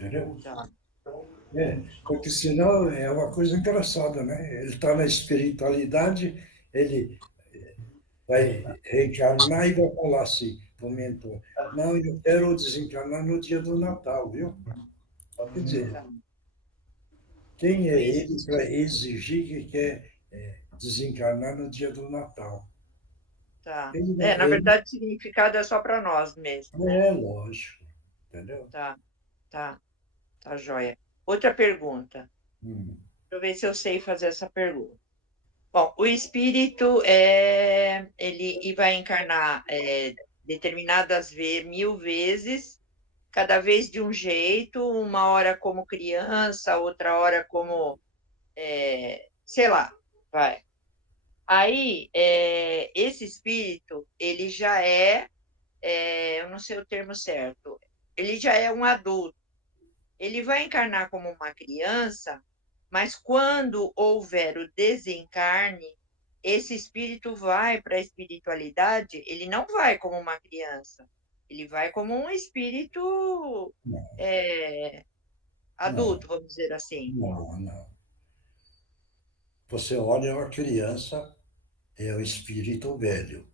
entendeu? Tá. Porque senão é uma coisa engraçada, né? Ele está na espiritualidade, ele vai reencarnar e vai falar assim para o mentor, não, eu quero desencarnar no dia do Natal, viu? Quer dizer, Tá. quem O é es- ele para exigir que quer desencarnar no dia do Natal? Tá. Ele, Na ele verdade, o significado é só para nós mesmo, né? é lógico, entendeu? Tá, tá, tá joia. Outra pergunta. Hum. Deixa eu ver se eu sei fazer essa pergunta. Bom, o espírito ele vai encarnar determinadas 1000 vezes, cada vez de um jeito, uma hora como criança, outra hora como, sei lá, vai. Aí, esse espírito, ele já eu não sei o termo certo, ele já é um adulto. Ele vai encarnar como uma criança, mas quando houver o desencarne, esse espírito vai para a espiritualidade, ele não vai como uma criança, ele vai como um espírito, Não, eh, não, adulto, vamos dizer assim. não, não. Você olha uma criança, é o espírito velho,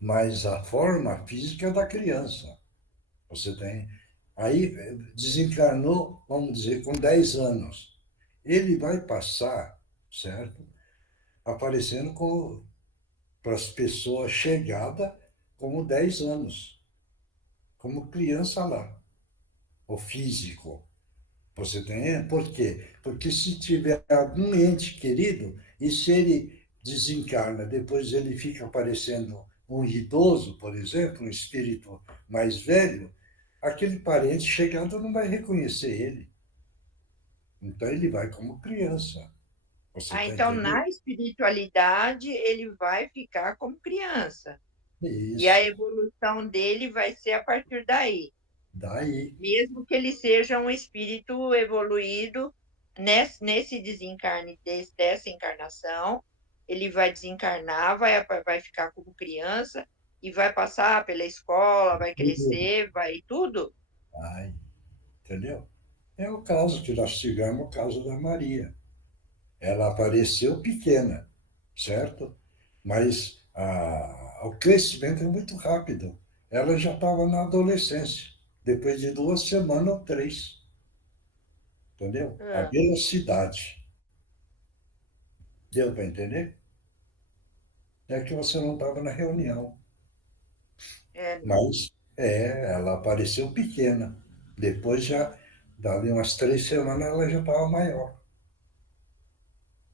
mas a forma física é da criança. Você tem. Aí desencarnou, vamos dizer, com 10 anos. Ele vai passar, certo? Aparecendo para as pessoas chegada como 10 anos, como criança lá, o físico. Você tem? Por quê? Porque se tiver algum ente querido, e se ele desencarna, depois ele fica aparecendo um idoso, por exemplo, um espírito mais velho, aquele parente chegando não vai reconhecer ele. Então ele vai como criança. Você Ah, está então entendendo? na espiritualidade ele vai ficar como criança, e a Isso. evolução dele vai ser a partir daí. Daí, Mesmo que ele seja um espírito evoluído, nesse desencarne dessa encarnação, ele vai desencarnar, vai ficar como criança e vai passar pela escola, vai tudo crescer, vai tudo? vai, entendeu? É o caso que nós tivemos, o caso da Maria. Ela apareceu pequena, certo? Mas o crescimento é muito rápido. Ela já estava na adolescência, depois de 2 semanas ou 3, entendeu? A Hã. velocidade. Deu para entender? É que você não estava na reunião. Não, Mas ela apareceu pequena. Depois já, dali umas 3 semanas, ela já estava maior.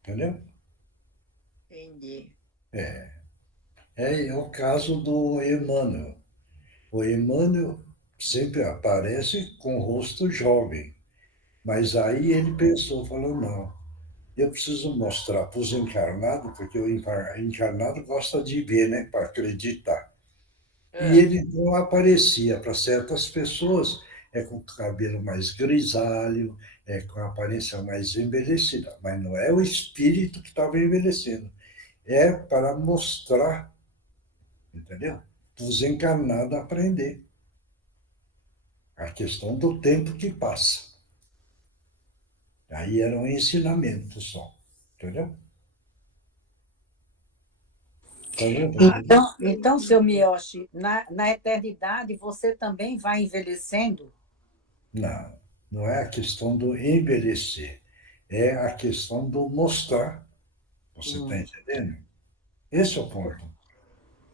Entendeu? entendi. É o caso do Emmanuel. O Emmanuel sempre aparece com o rosto jovem, mas aí ele pensou, falou, não, eu preciso mostrar para os encarnados, porque o encarnado gosta de ver, né, para acreditar. E Hã. ele então aparecia para certas pessoas com o cabelo mais grisalho, com a aparência mais envelhecida, mas não é o espírito que estava envelhecendo, é para mostrar, entendeu? Para os encarnados aprender a questão do tempo que passa. Aí era um ensinamento só, entendeu? Tá vendo? Ah, Então, seu Miyoshi, na eternidade você também vai envelhecendo? Não, não é a questão do envelhecer, é a questão do mostrar. Você está Hum. entendendo? Esse é o ponto.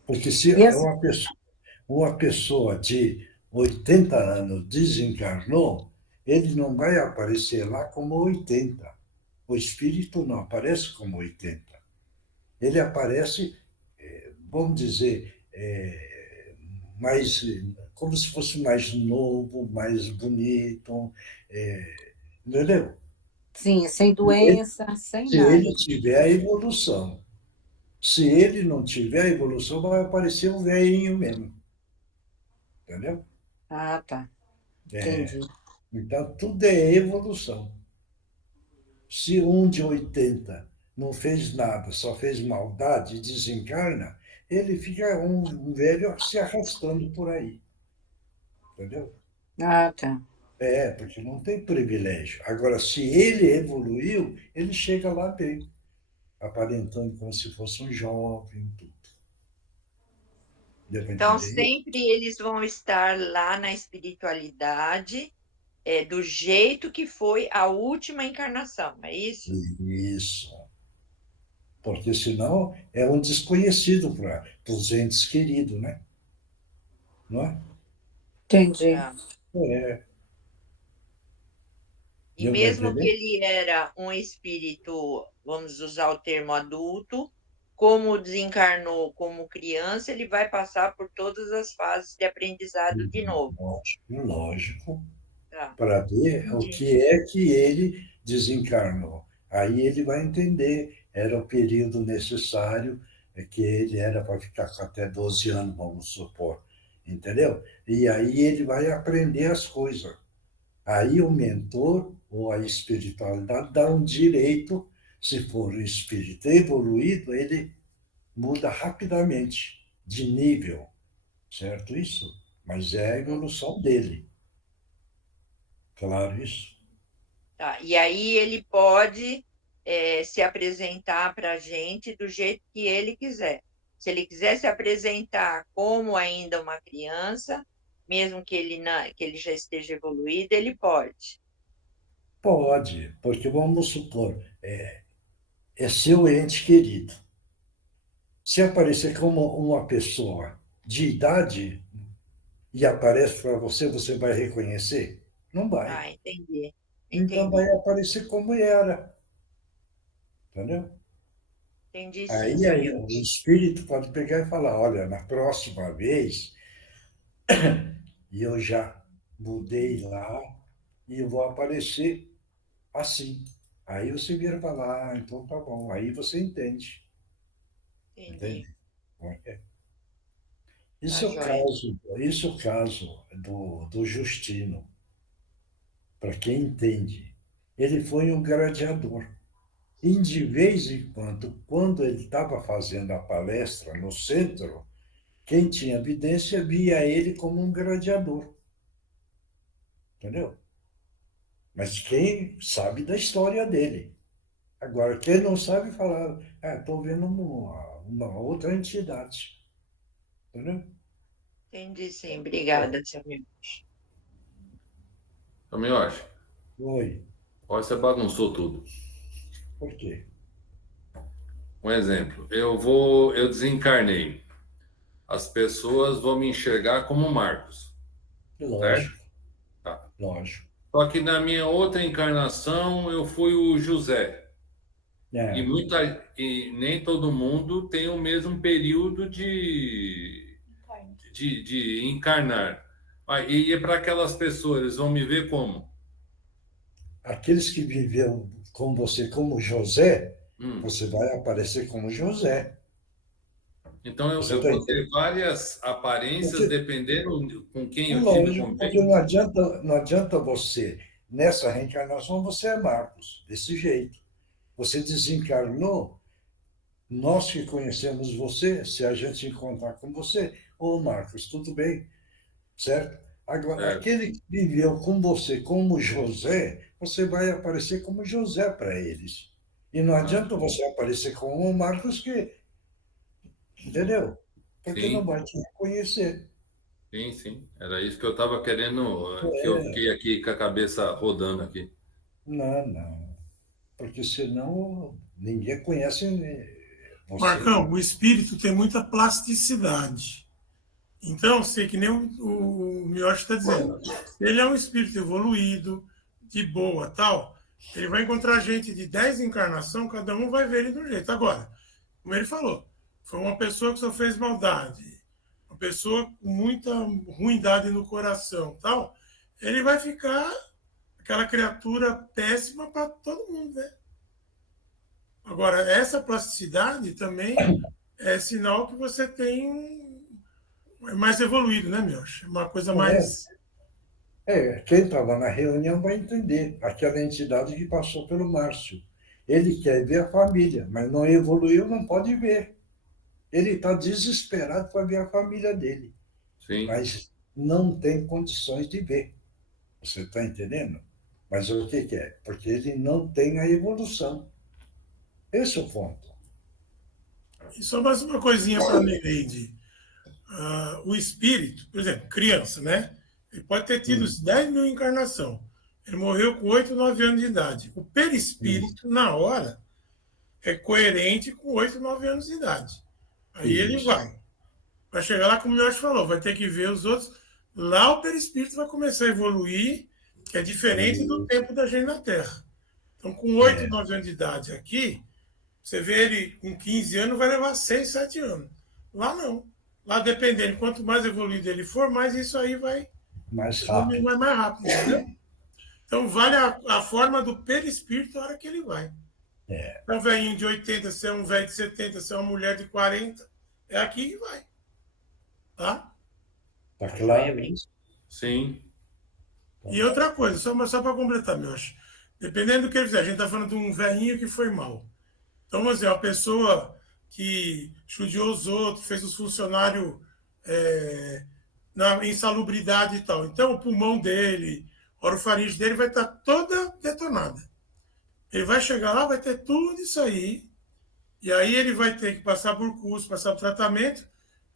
Porque se E assim, uma pessoa de 80 anos desencarnou, ele não vai aparecer lá como 80. O espírito não aparece como 80. Ele aparece, vamos dizer, mais, como se fosse mais novo, mais bonito, entendeu? sim, sem doença, sem Se ele nada. tiver a evolução. Se ele não tiver a evolução, vai aparecer um velhinho mesmo, entendeu? Ah, tá. É, Entendi. então, tudo é evolução. Se um de 80 não fez nada, só fez maldade e desencarna, ele fica um velho se arrastando por aí, entendeu? Ah, tá. Porque não tem privilégio. Agora, se ele evoluiu, ele chega lá bem, aparentando como se fosse um jovem, tudo. Deu para Então, entender isso? sempre eles vão estar lá na espiritualidade, do jeito que foi a última encarnação, é isso? Isso. Porque senão é um desconhecido para os entes queridos, né? Não é? Entendi. Tá. É. E Deu para mesmo que entender? ele era um espírito, vamos usar o termo adulto, como desencarnou como criança, ele vai passar por todas as fases de aprendizado de novo. Lógico, lógico. Tá, Para ver o entendi. que é que ele desencarnou. Aí ele vai entender, era o período necessário, que ele era para ficar com até 12 anos, vamos supor, entendeu? E aí ele vai aprender as coisas. Aí o mentor ou a espiritualidade dá um direito, se for um espírito evoluído, ele muda rapidamente de nível, certo isso? Mas é a evolução dele, claro isso. Tá. E aí ele pode se apresentar para a gente do jeito que ele quiser. Se ele quiser se apresentar como ainda uma criança, mesmo que ele já esteja evoluído, ele pode. Pode, porque vamos supor, é seu ente querido. Se aparecer como uma pessoa de idade e aparece para você, você vai reconhecer? Não vai. Ah, entendi. Então vai Entendi. aparecer como era, entendeu? Entendi sim, Aí senhor. o espírito pode pegar e falar, olha, na próxima vez, e eu já mudei lá, e eu vou aparecer assim. Aí você vira e fala, ah, então tá bom. Aí você entende, Entendi. entende? Como é que é? Tá joia. Isso é o caso do Justino, para quem entende. Ele foi um gladiador. E de vez em quando, quando ele estava fazendo a palestra no centro, quem tinha evidência via ele como um gladiador, entendeu? Mas quem sabe da história dele. Agora, quem não sabe falar, estou vendo uma outra entidade, entendeu? Entendi sim. Obrigada, seu amigo. Então, eu acho. Oi, Olha, você bagunçou tudo. por quê? Um exemplo, eu desencarnei. As pessoas vão me enxergar como Marcos, certo? Lógico, Tá. lógico. Só que na minha outra encarnação eu fui o José. E, É, e nem todo mundo tem o mesmo período de encarnar. E para aquelas pessoas, eles vão me ver como? aqueles que viveram com você como José, Hum. você vai aparecer como José. Então Você eu está vou ter entendendo? várias aparências Porque, dependendo com quem eu tive lógico, porque convívio. não adianta você, nessa reencarnação, você é Marcos, desse jeito. Você desencarnou, nós que conhecemos você, se a gente encontrar com você, ô Marcos, tudo bem, certo? Agora, Certo? aquele que viveu com você como José, você vai aparecer como José para eles. E não Ah, adianta você aparecer como o Marcos, entendeu? Porque não sim, vai te reconhecer. sim, sim. Era isso que eu estava querendo, que eu É, fiquei aqui com a cabeça rodando aqui. não, não. Porque senão ninguém conhece você, Marcão, né? o espírito tem muita plasticidade. Então, sei que nem o Miyoshi está dizendo. Se ele é um espírito evoluído, de boa, tal, ele vai encontrar gente de 10 encarnações, cada um vai ver ele de um jeito. Agora, como ele falou, foi uma pessoa que só fez maldade, uma pessoa com muita ruindade no coração, tal, ele vai ficar aquela criatura péssima para todo mundo, né? Agora, essa plasticidade também é sinal que você tem é mais evoluído, né, Miocha? Uma coisa É, mais. quem estava na reunião vai entender. Aquela entidade que passou pelo Márcio. Ele quer ver a família, mas não evoluiu, não pode ver. Ele está desesperado para ver a família dele, Sim, mas não tem condições de ver. Você está entendendo? Mas o que é? Porque ele não tem a evolução. Esse é o ponto. E só mais uma coisinha para a Nereide. O espírito, por exemplo, criança, né? Ele pode ter tido 10 mil encarnações. Ele morreu com 8, 9 anos de idade. O perispírito, na hora, é coerente com 8, 9 anos de idade. Aí ele vai. Vai chegar lá, como o Miotti falou, vai ter que ver os outros. Lá o perispírito vai começar a evoluir, que é diferente do tempo da gente na Terra. Então, com 8, 9 anos de idade aqui, você vê ele com 15 anos, vai levar 6, 7 anos. Lá não. Lá, dependendo, quanto mais evoluído ele for, mais isso aí vai mais rápido. Mais rápido, entendeu? Então, vale a forma do perispírito a hora que ele vai. É um velhinho de 80, se é um velho de 70, se é uma mulher de 40, é aqui que vai. Tá? Tá claro isso? Sim. E outra coisa, só para completar, meu acho. Dependendo do que ele fizer, a gente está falando de um velhinho que foi mal. Então, vamos dizer, uma pessoa que judiou os outros, fez os funcionários na insalubridade e tal. Então, o pulmão dele, a orofaringe dele vai estar toda detonada. Ele vai chegar lá, vai ter tudo isso aí, e aí ele vai ter que passar por curso, passar por tratamento,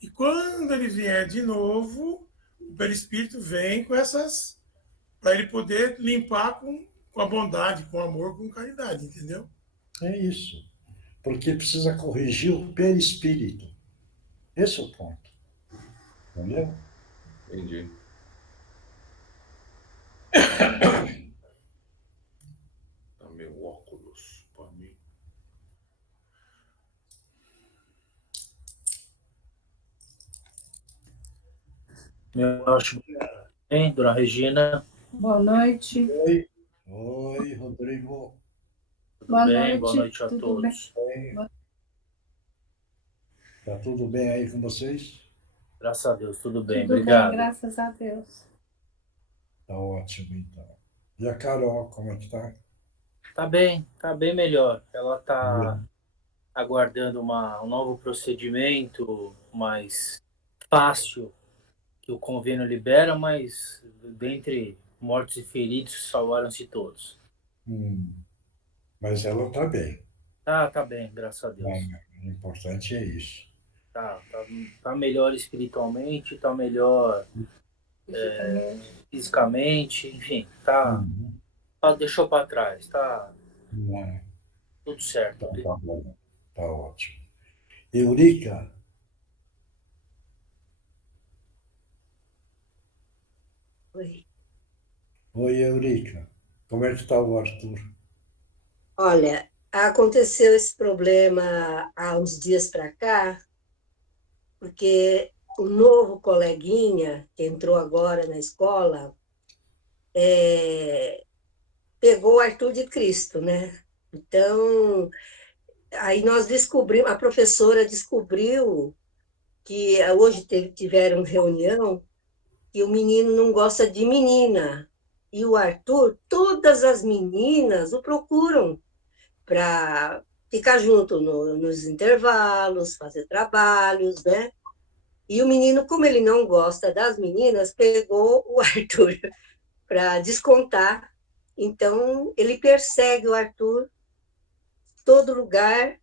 e quando ele vier de novo, o perispírito vem com essas, para ele poder limpar com a bondade, com amor, com caridade, entendeu? É isso. Porque precisa corrigir o perispírito. Esse é o ponto. Entendeu? Entendi. Dá meu óculos para mim. Eu acho bem, dona Regina. Boa noite. Oi, Rodrigo. Tudo bem? Boa noite a todos. Tá tudo bem aí com vocês? Graças a Deus, tudo bem. Tudo Obrigado. bem, graças a Deus. Tá ótimo, então. E a Carol, como é que tá? Tá bem melhor. Ela tá aguardando um novo procedimento mais fácil que o convênio libera, mas dentre mortos e feridos salvaram-se todos. Mas ela tá bem. Tá bem, graças a Deus. O importante é isso. Tá melhor espiritualmente, tá melhor fisicamente, enfim, deixou para trás, tá tudo certo. Tá bom, tá ótimo. Eurica? Oi, Eurica. Como é que está o Arthur? Olha, aconteceu esse problema há uns dias para cá, porque o novo coleguinha que entrou agora na escola pegou o Arthur de Cristo, né? Então, aí nós descobrimos, a professora descobriu que hoje tiveram reunião que o menino não gosta de menina. E o Arthur, todas as meninas o procuram para ficar junto nos intervalos, fazer trabalhos, né? E o menino, como ele não gosta das meninas, pegou o Arthur para descontar. Então, ele persegue o Arthur, todo lugar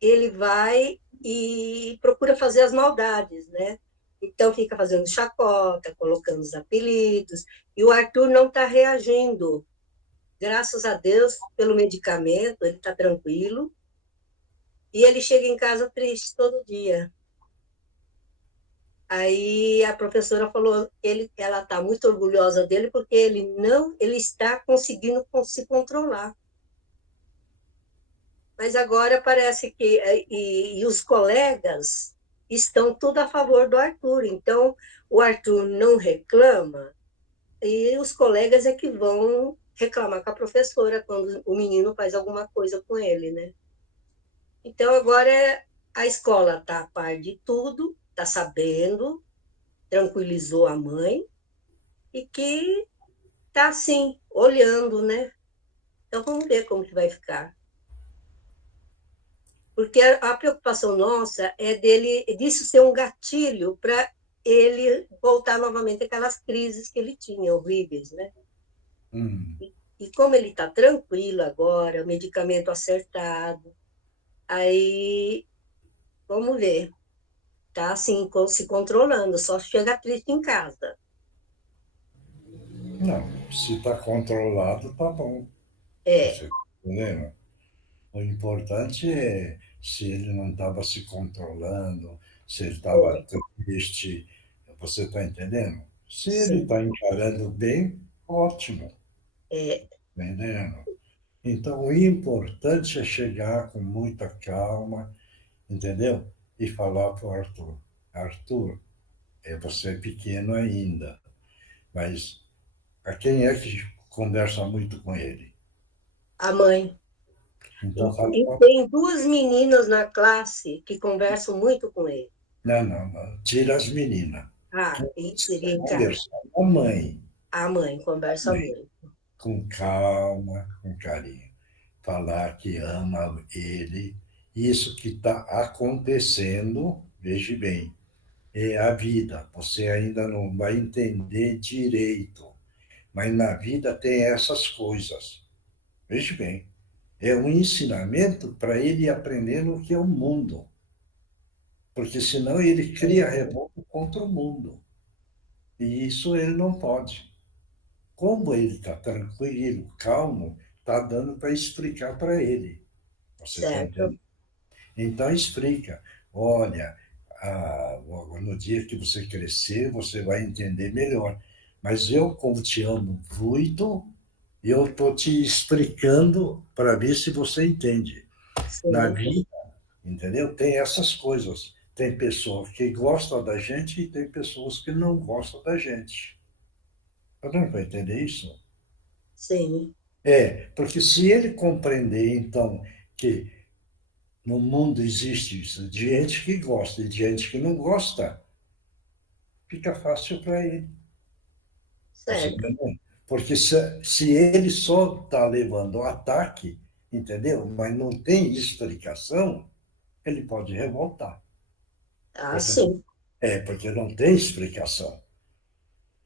ele vai e procura fazer as maldades, né? Então, fica fazendo chacota, colocando os apelidos, e o Arthur não está reagindo. Graças a Deus, pelo medicamento, ele está tranquilo, e ele chega em casa triste todo dia. Aí a professora falou que ela está muito orgulhosa dele, porque ele está conseguindo se controlar. Mas agora parece que e os colegas estão tudo a favor do Arthur. Então, o Arthur não reclama e os colegas é que vão reclamar com a professora quando o menino faz alguma coisa com ele, né? Então, agora a escola está a par de tudo, está sabendo, tranquilizou a mãe e que está, assim, olhando, né? Então, vamos ver como que vai ficar. Porque a preocupação nossa é disso ser um gatilho para ele voltar novamente àquelas crises que ele tinha, horríveis, né? Hum. E como ele está tranquilo agora, o medicamento acertado, aí vamos ver. Está assim, se controlando, só chega triste em casa. Não, se está controlado, tá bom. É, Você tá entendendo? O importante é se ele não estava se controlando, se ele estava triste. Você está entendendo? Se ele sim, está encarando bem, ótimo. é, Tá entendendo? Então, o importante é chegar com muita calma, entendeu? E falar para o Arthur: Arthur, você é pequeno ainda, mas a quem é que conversa muito com ele? a mãe. Então, fala E para. tem duas meninas na classe que conversam muito com ele. Não, não, não. Tira as meninas. Ah, e seria em casa. Conversar com a mãe, A mãe conversa muito. com calma, com carinho. Falar que ama ele. Isso que está acontecendo, veja bem, é a vida. Você ainda não vai entender direito, mas na vida tem essas coisas. Veja bem, é um ensinamento para ele aprender o que é o mundo, porque senão ele cria revolta contra o mundo. E isso ele não pode. Como ele está tranquilo, calmo, está dando para explicar para ele. Você está Certo? entendendo? Então explica. Olha, no dia que você crescer, você vai entender melhor. Mas eu, como te amo muito, eu estou te explicando para ver se você entende. Na Sim, vida, entendeu? Tem essas coisas. Tem pessoas que gostam da gente e tem pessoas que não gostam da gente. Eu não vou entender isso. sim. Porque se ele compreender, então, que no mundo existe isso, de gente que gosta e de gente que não gosta, fica fácil para ele. Você Certo. entendeu? Porque se ele só está levando ataque, entendeu? Mas não tem explicação, ele pode revoltar. Ah, Porque, sim. porque não tem explicação.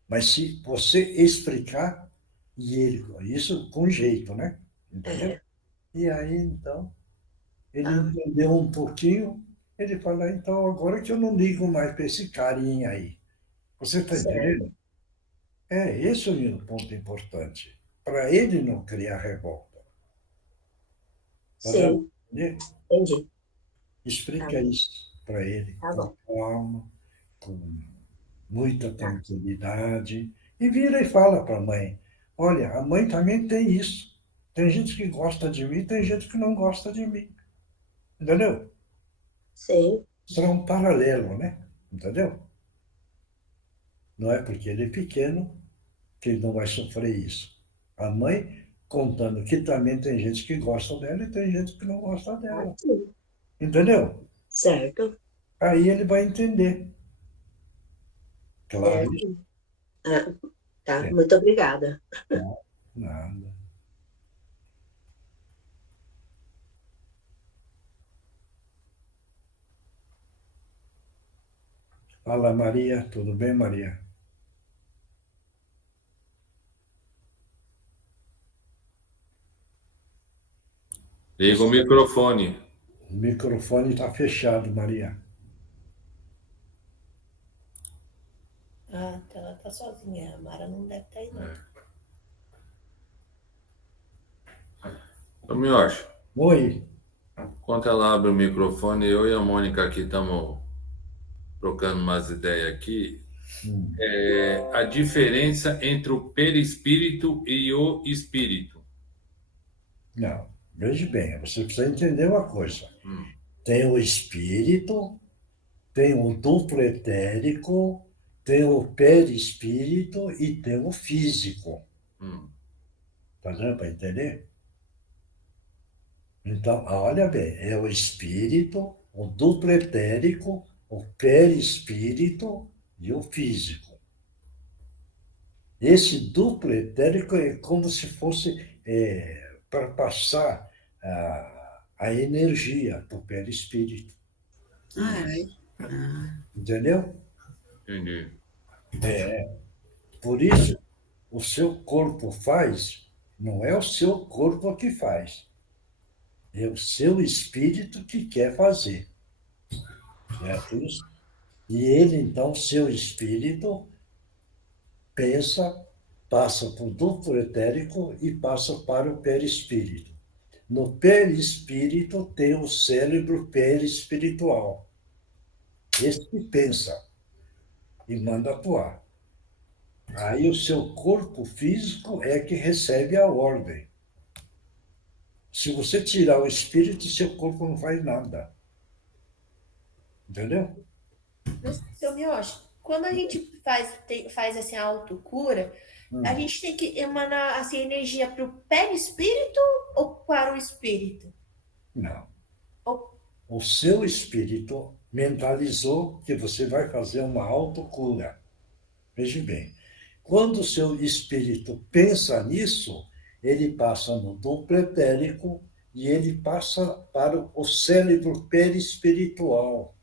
Mas se você explicar, e ele, isso com jeito, né? Entendeu? É. E aí, então, ele Ah, entendeu um pouquinho, ele fala, então agora que eu não ligo mais para esse carinha aí. Você está certo. entendendo? Esse é o ponto importante. Para ele não criar revolta. Tá dando Sim, pra entender? entendi. Tá Explica bom. isso para ele Tá com bom. calma, com muita Tá. tranquilidade, e vira e fala para a mãe: olha, a mãe também tem isso. Tem gente que gosta de mim, tem gente que não gosta de mim. Entendeu? Sim, Isso é um paralelo, né? Entendeu? Não é porque ele é pequeno que ele não vai sofrer isso. A mãe contando que também tem gente que gosta dela e tem gente que não gosta tá dela. sim. Entendeu? Certo. Aí ele vai entender. Claro, isso Certo. Ah, tá. é Muito obrigada. nada. Fala, Maria. Tudo bem, Maria? Liga o microfone. O microfone está fechado, Maria. Ah, tá, ela tá sozinha. A Mara não deve estar aí, não. Ô, Miocha, Oi. enquanto ela abre o microfone, eu e a Mônica aqui estamos trocando umas ideias aqui. Hum. A diferença entre o perispírito e o espírito. Não, veja bem, você precisa entender uma coisa. Hum, Tem o espírito, tem o duplo etérico, tem o perispírito e tem o físico. hum. Tá dando para entender? Então, olha bem, é o espírito, o duplo etérico, o perispírito e o físico. Esse duplo etérico é como se fosse para passar a energia para o perispírito. Ah, é? Ah, Entendeu? Entendi. Por isso, o seu corpo faz, não é o seu corpo que faz. É o seu espírito que quer fazer. Certo isso? E ele, então, seu espírito, pensa, passa para o duplo etérico e passa para o perispírito. No perispírito tem o cérebro perispiritual. Esse que pensa e manda atuar. Aí o seu corpo físico é que recebe a ordem. Se você tirar o espírito, seu corpo não faz nada. Entendeu? Mas, seu Miyoshi, quando a gente faz assim, a autocura, a gente tem que emanar assim, energia para o perispírito ou para o espírito? Não. Ou- O seu espírito mentalizou que você vai fazer uma autocura. Veja bem, quando o seu espírito pensa nisso, ele passa no duplo etérico e ele passa para o cérebro perispiritual.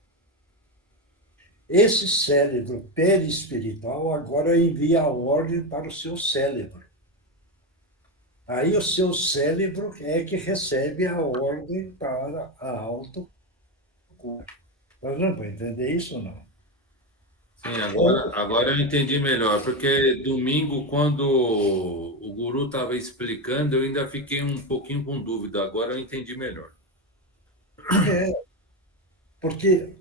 Esse cérebro perispiritual agora envia a ordem para o seu cérebro. Aí o seu cérebro é que recebe a ordem para a autocura. Nós não vamos entender isso, não? Sim, agora eu entendi melhor, porque domingo, quando o guru estava explicando, eu ainda fiquei um pouquinho com dúvida. Agora eu entendi melhor. Porque,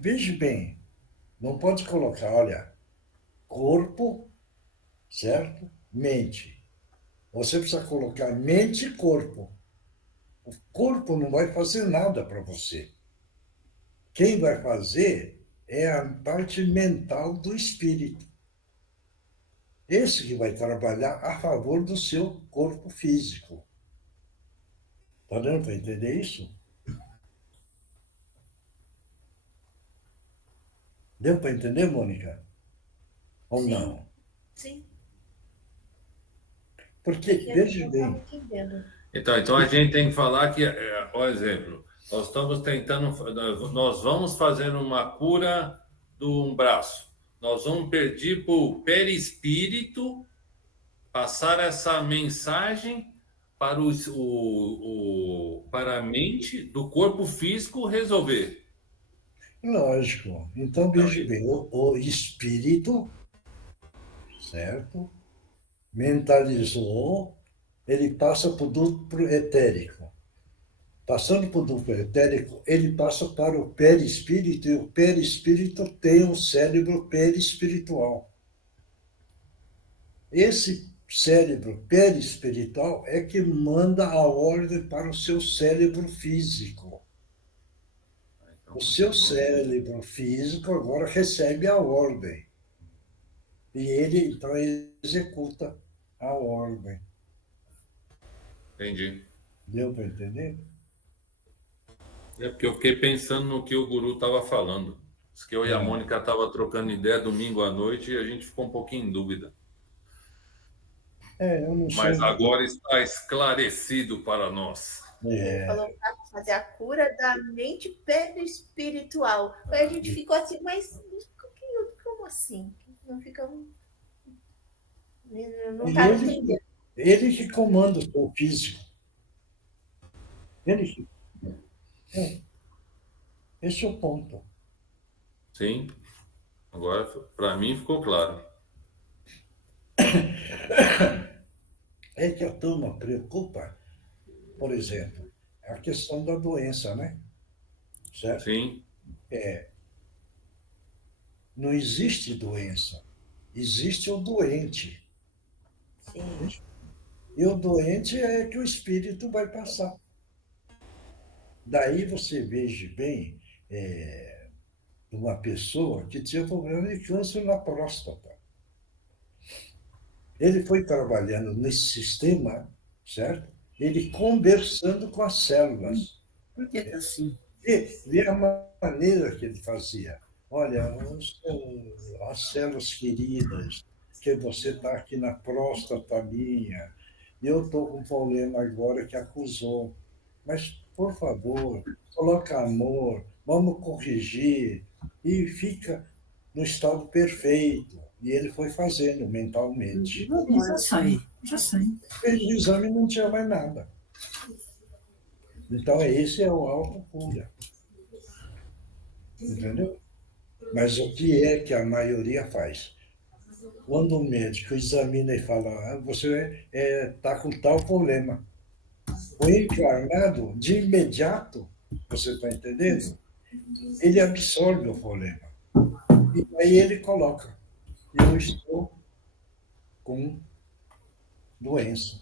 veja bem, não pode colocar, olha, corpo, certo? Mente. Você precisa colocar mente e corpo. O corpo não vai fazer nada para você. Quem vai fazer é a parte mental do espírito. Esse que vai trabalhar a favor do seu corpo físico. Está dando para entender isso? Deu para entender, Mônica? Ou Sim. não? Sim. Porque, veja bem, Então a gente tem que falar que, por exemplo, nós vamos fazer uma cura de um braço. Nós vamos pedir para o perispírito passar essa mensagem para, para a mente do corpo físico resolver. lógico. Então, veja bem, o espírito, certo? Mentalizou, ele passa para o duplo etérico. Passando para o duplo etérico, ele passa para o perispírito, e o perispírito tem um cérebro perispiritual. Esse cérebro perispiritual é que manda a ordem para o seu cérebro físico. O seu cérebro físico agora recebe a ordem. E ele, então, executa a ordem. Entendi. Deu para entender? É porque eu fiquei pensando no que o guru estava falando. Diz que eu e a Mônica estava trocando ideia domingo à noite e a gente ficou um pouquinho em dúvida. Eu não Mas sou... agora está esclarecido para nós. Ele falou para fazer a cura da mente perispiritual. Aí a gente ficou assim, mas como assim? Não fica. Não está entendendo. Ele que comanda o seu físico. Ele que... Esse é o ponto. Sim. Agora, para mim, ficou claro. É que a turma preocupa, por exemplo, a questão da doença, né? Certo? Sim. Não existe doença. Existe o doente. Sim. E o doente é que o espírito vai passar. Daí você veja bem uma pessoa que tinha problema de câncer na próstata. Ele foi trabalhando nesse sistema, certo? Ele conversando com as células. Por que tá assim? E a maneira que ele fazia. Olha, as células queridas, que você está aqui na próstata minha, e eu estou com um problema agora que acusou. Mas, por favor, coloca amor, vamos corrigir, e fica no estado perfeito. E ele foi fazendo mentalmente. Já sei, já sei. Fez o exame e não tinha mais nada. Então, esse é o autocura. Entendeu? Mas o que é que a maioria faz? Quando o médico examina e fala, você está com tal problema. O encarnado, de imediato, você está entendendo? Ele absorve o problema. E aí ele coloca, eu estou com doença.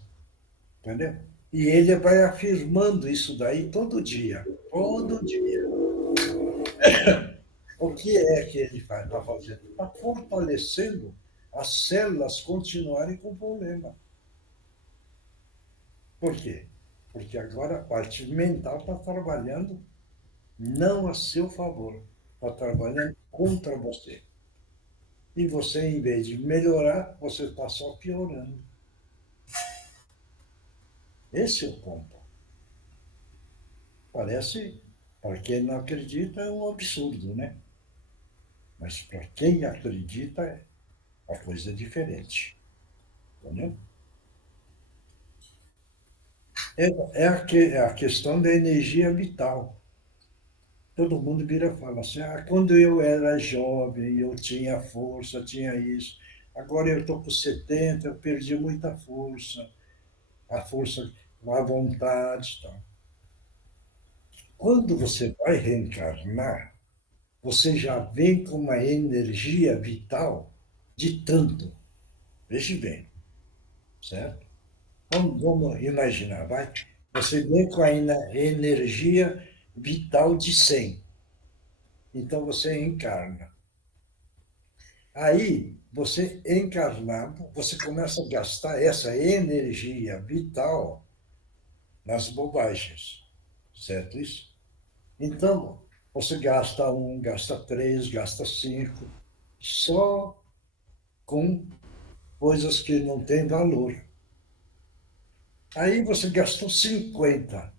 Entendeu? E ele vai afirmando isso daí todo dia. Todo dia. O que é que ele está fazendo? Está fortalecendo as células continuarem com problema. Por quê? Porque agora a parte mental está trabalhando não a seu favor, está trabalhando contra você. E você, em vez de melhorar, você está só piorando. Esse é o ponto. Parece, para quem não acredita, é um absurdo, né? Mas para quem acredita, a coisa é diferente. Entendeu? É a questão da energia vital. Todo mundo vira e fala assim, quando eu era jovem, eu tinha força, tinha isso. Agora eu estou com 70, eu perdi muita força. A força, a vontade. Tal. Quando você vai reencarnar, você já vem com uma energia vital de tanto. Veja bem, certo? Vamos imaginar, vai? Você vem com a energia vital de 100. Então você encarna. Aí, você encarnado, você começa a gastar essa energia vital nas bobagens. Certo isso? Então, você gasta 1, gasta 3, gasta 5, só com coisas que não têm valor. Aí você gastou 50,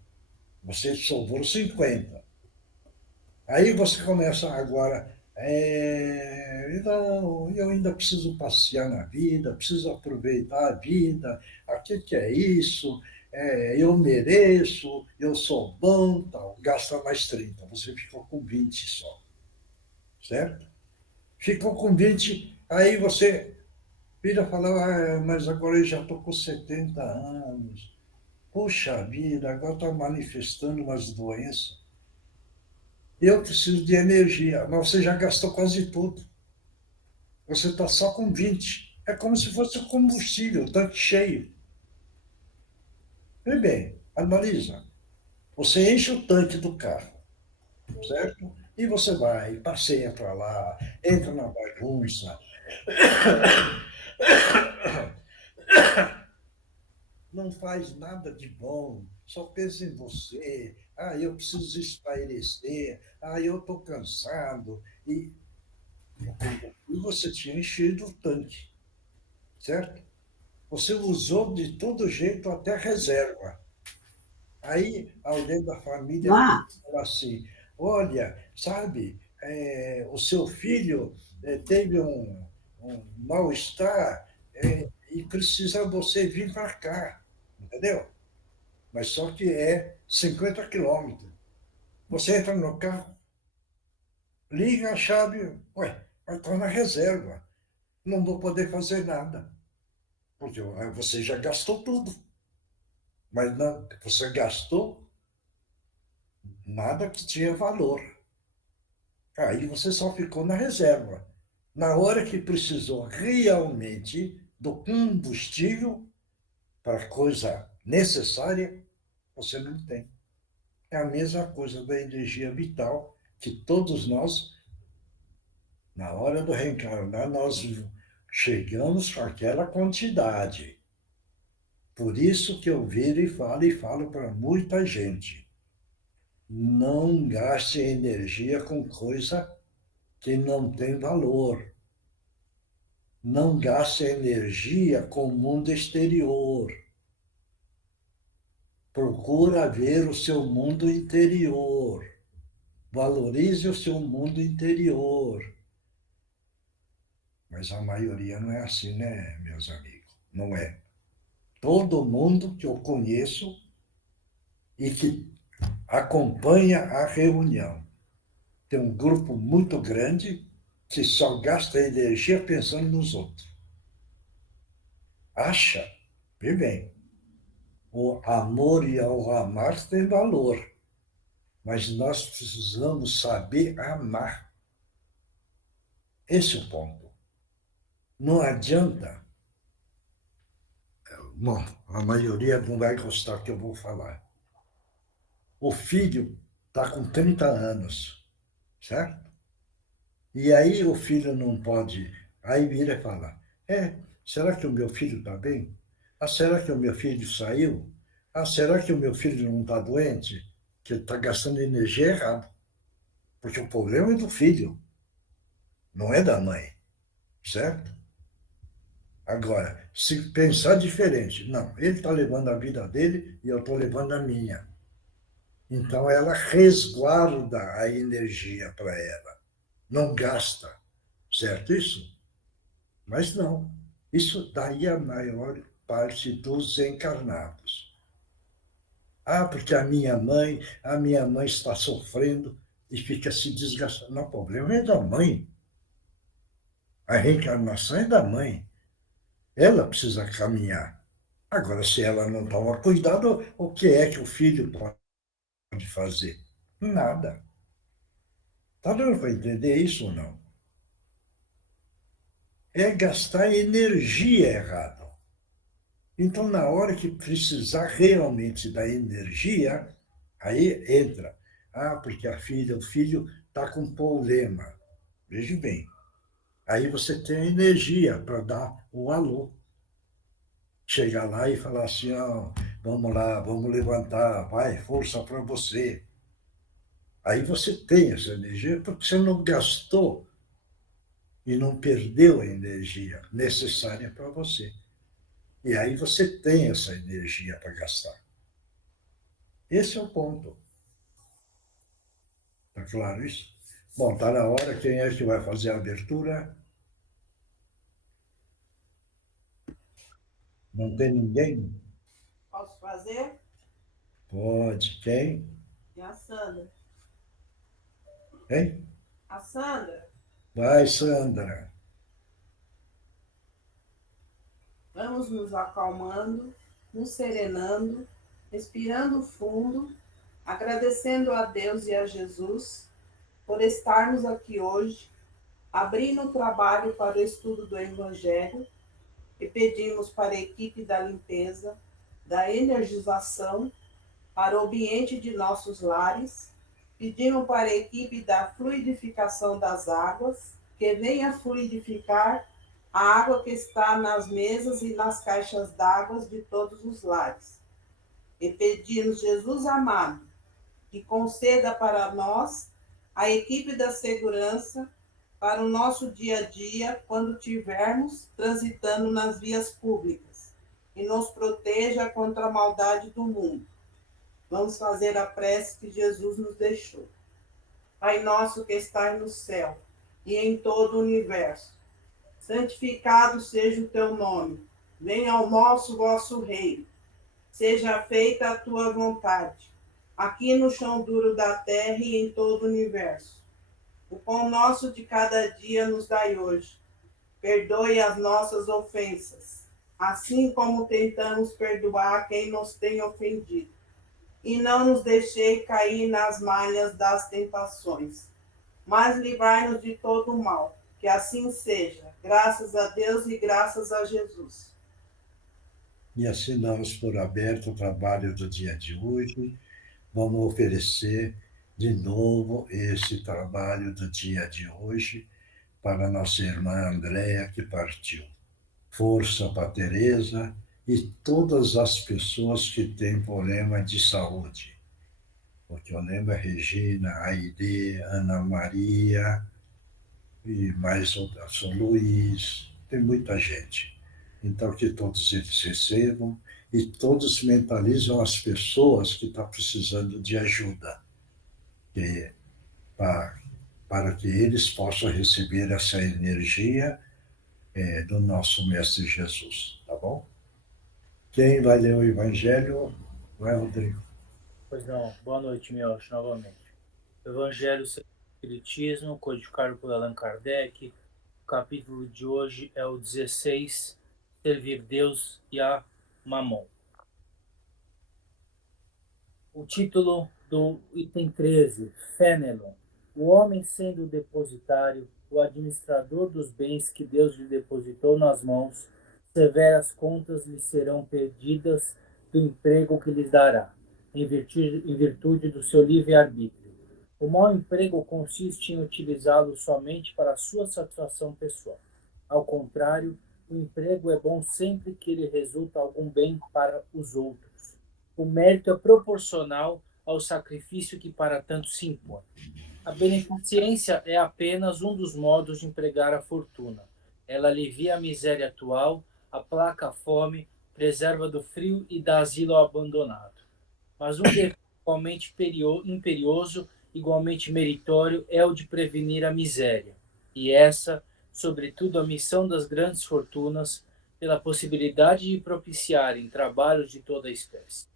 você sobrou 50. Aí você começa agora, não, eu ainda preciso passear na vida, preciso aproveitar a vida, o que é isso? Eu mereço, eu sou bom, tal. Gasta mais 30, você ficou com 20 só. Certo? Ficou com 20, aí você vira e fala, mas agora eu já estou com 70 anos. Puxa vida, agora está manifestando umas doenças. Eu preciso de energia, mas você já gastou quase tudo. Você está só com 20. É como se fosse o combustível, o tanque cheio. Vê bem, analisa. Você enche o tanque do carro, certo? E você vai, passeia para lá, entra na bagunça. Não faz nada de bom, só pensa em você. Eu preciso espairecer. Eu estou cansado. E você tinha enchido o tanque, certo? Você usou de todo jeito até reserva. Aí alguém da família fala assim, olha, sabe, o seu filho teve um mal-estar e precisa você vir para cá, entendeu? Mas só que é 50 quilômetros. Você entra no carro, liga a chave, vai estar na reserva. Não vou poder fazer nada. Porque você já gastou tudo. Mas não, você gastou nada que tinha valor. Aí você só ficou na reserva. Na hora que precisou realmente do combustível para coisa necessária, você não tem. É a mesma coisa da energia vital que todos nós, na hora do reencarnar, nós chegamos com aquela quantidade. Por isso que eu viro e falo para muita gente. Não gaste energia com coisa que não tem valor. Não gaste energia com o mundo exterior. Procura ver o seu mundo interior. Valorize o seu mundo interior. Mas a maioria não é assim, né, meus amigos? Não é. Todo mundo que eu conheço e que acompanha a reunião. Tem um grupo muito grande que só gasta energia pensando nos outros. Acha, vê bem, o amor e o amar têm valor, mas nós precisamos saber amar. Esse é o ponto. Não adianta. Bom, a maioria não vai gostar do que eu vou falar. O filho está com 30 anos, certo? E aí o filho não pode. Aí vira e fala: será que o meu filho está bem? Ah, será que o meu filho saiu? Ah, será que o meu filho não está doente? Que está gastando energia errado. Porque o problema é do filho, não é da mãe, certo? Agora, se pensar diferente, não, ele está levando a vida dele e eu estou levando a minha. Então ela resguarda a energia para ela, não gasta, certo isso? Mas não, isso daí é a maior parte dos encarnados. Ah, porque a minha mãe está sofrendo e fica se desgastando. Não, o problema é da mãe. A reencarnação é da mãe. Ela precisa caminhar. Agora, se ela não toma cuidado, o que é que o filho pode fazer? Nada. Está dando para entender isso ou não? É gastar energia errado. Então, na hora que precisar realmente da energia, aí entra. Ah, porque o filho está com problema. Veja bem. Aí você tem a energia para dar o alô. Chegar lá e falar assim, vamos lá, vamos levantar, vai, força para você. Aí você tem essa energia porque você não gastou e não perdeu a energia necessária para você. E aí você tem essa energia para gastar. Esse é o ponto. Está claro isso? Bom, está na hora. Quem é que vai fazer a abertura? Não tem ninguém? Posso fazer? Pode. Quem? É a Sandra. Hein? A Sandra, Vai, Sandra. vamos nos acalmando, nos serenando, respirando fundo, agradecendo a Deus e a Jesus por estarmos aqui hoje, abrindo o trabalho para o estudo do Evangelho e pedimos para a equipe da limpeza, da energização, para o ambiente de nossos lares, pedimos para a equipe da fluidificação das águas, que venha fluidificar a água que está nas mesas e nas caixas d'água de todos os lares. E pedimos, Jesus amado, que conceda para nós a equipe da segurança para o nosso dia a dia, quando estivermos transitando nas vias públicas, e nos proteja contra a maldade do mundo. Vamos fazer a prece que Jesus nos deixou. Pai nosso que estás no céu e em todo o universo, santificado seja o teu nome. Venha ao nosso vosso reino. Seja feita a tua vontade, aqui no chão duro da terra e em todo o universo. O pão nosso de cada dia nos dai hoje. Perdoe as nossas ofensas, assim como tentamos perdoar quem nos tem ofendido. E não nos deixei cair nas malhas das tentações, mas livrai-nos de todo o mal. Que assim seja, graças a Deus e graças a Jesus. E assim damos por aberto o trabalho do dia de hoje. Vamos oferecer de novo esse trabalho do dia de hoje para a nossa irmã Andréia, que partiu. Força para Tereza e todas as pessoas que têm problema de saúde. Porque eu lembro a Regina, a Aide, Ana Maria, e mais o São Luís, tem muita gente. Então, que todos eles recebam e todos mentalizam as pessoas que estão precisando de ajuda, para que eles possam receber essa energia do nosso Mestre Jesus, tá bom? Quem vai ler o Evangelho? Vai, Rodrigo. Pois não. Boa noite, Miocha, novamente. Evangelho segundo o Espiritismo, codificado por Allan Kardec. O capítulo de hoje é o 16, Servir Deus e a Mamon. O título do item 13, Fénelon. O homem sendo o depositário, o administrador dos bens que Deus lhe depositou nas mãos, severas contas lhe serão pedidas do emprego que lhes dará, em virtude do seu livre-arbítrio. O mau emprego consiste em utilizá-lo somente para a sua satisfação pessoal. Ao contrário, o emprego é bom sempre que ele resulta algum bem para os outros. O mérito é proporcional ao sacrifício que para tanto se impõe. A beneficência é apenas um dos modos de empregar a fortuna. Ela alivia a miséria atual, aplaca a fome, preserva do frio e dá asilo ao abandonado. Mas um dever igualmente imperioso, igualmente meritório, é o de prevenir a miséria. E essa, sobretudo a missão das grandes fortunas, pela possibilidade de propiciarem trabalhos de toda a espécie.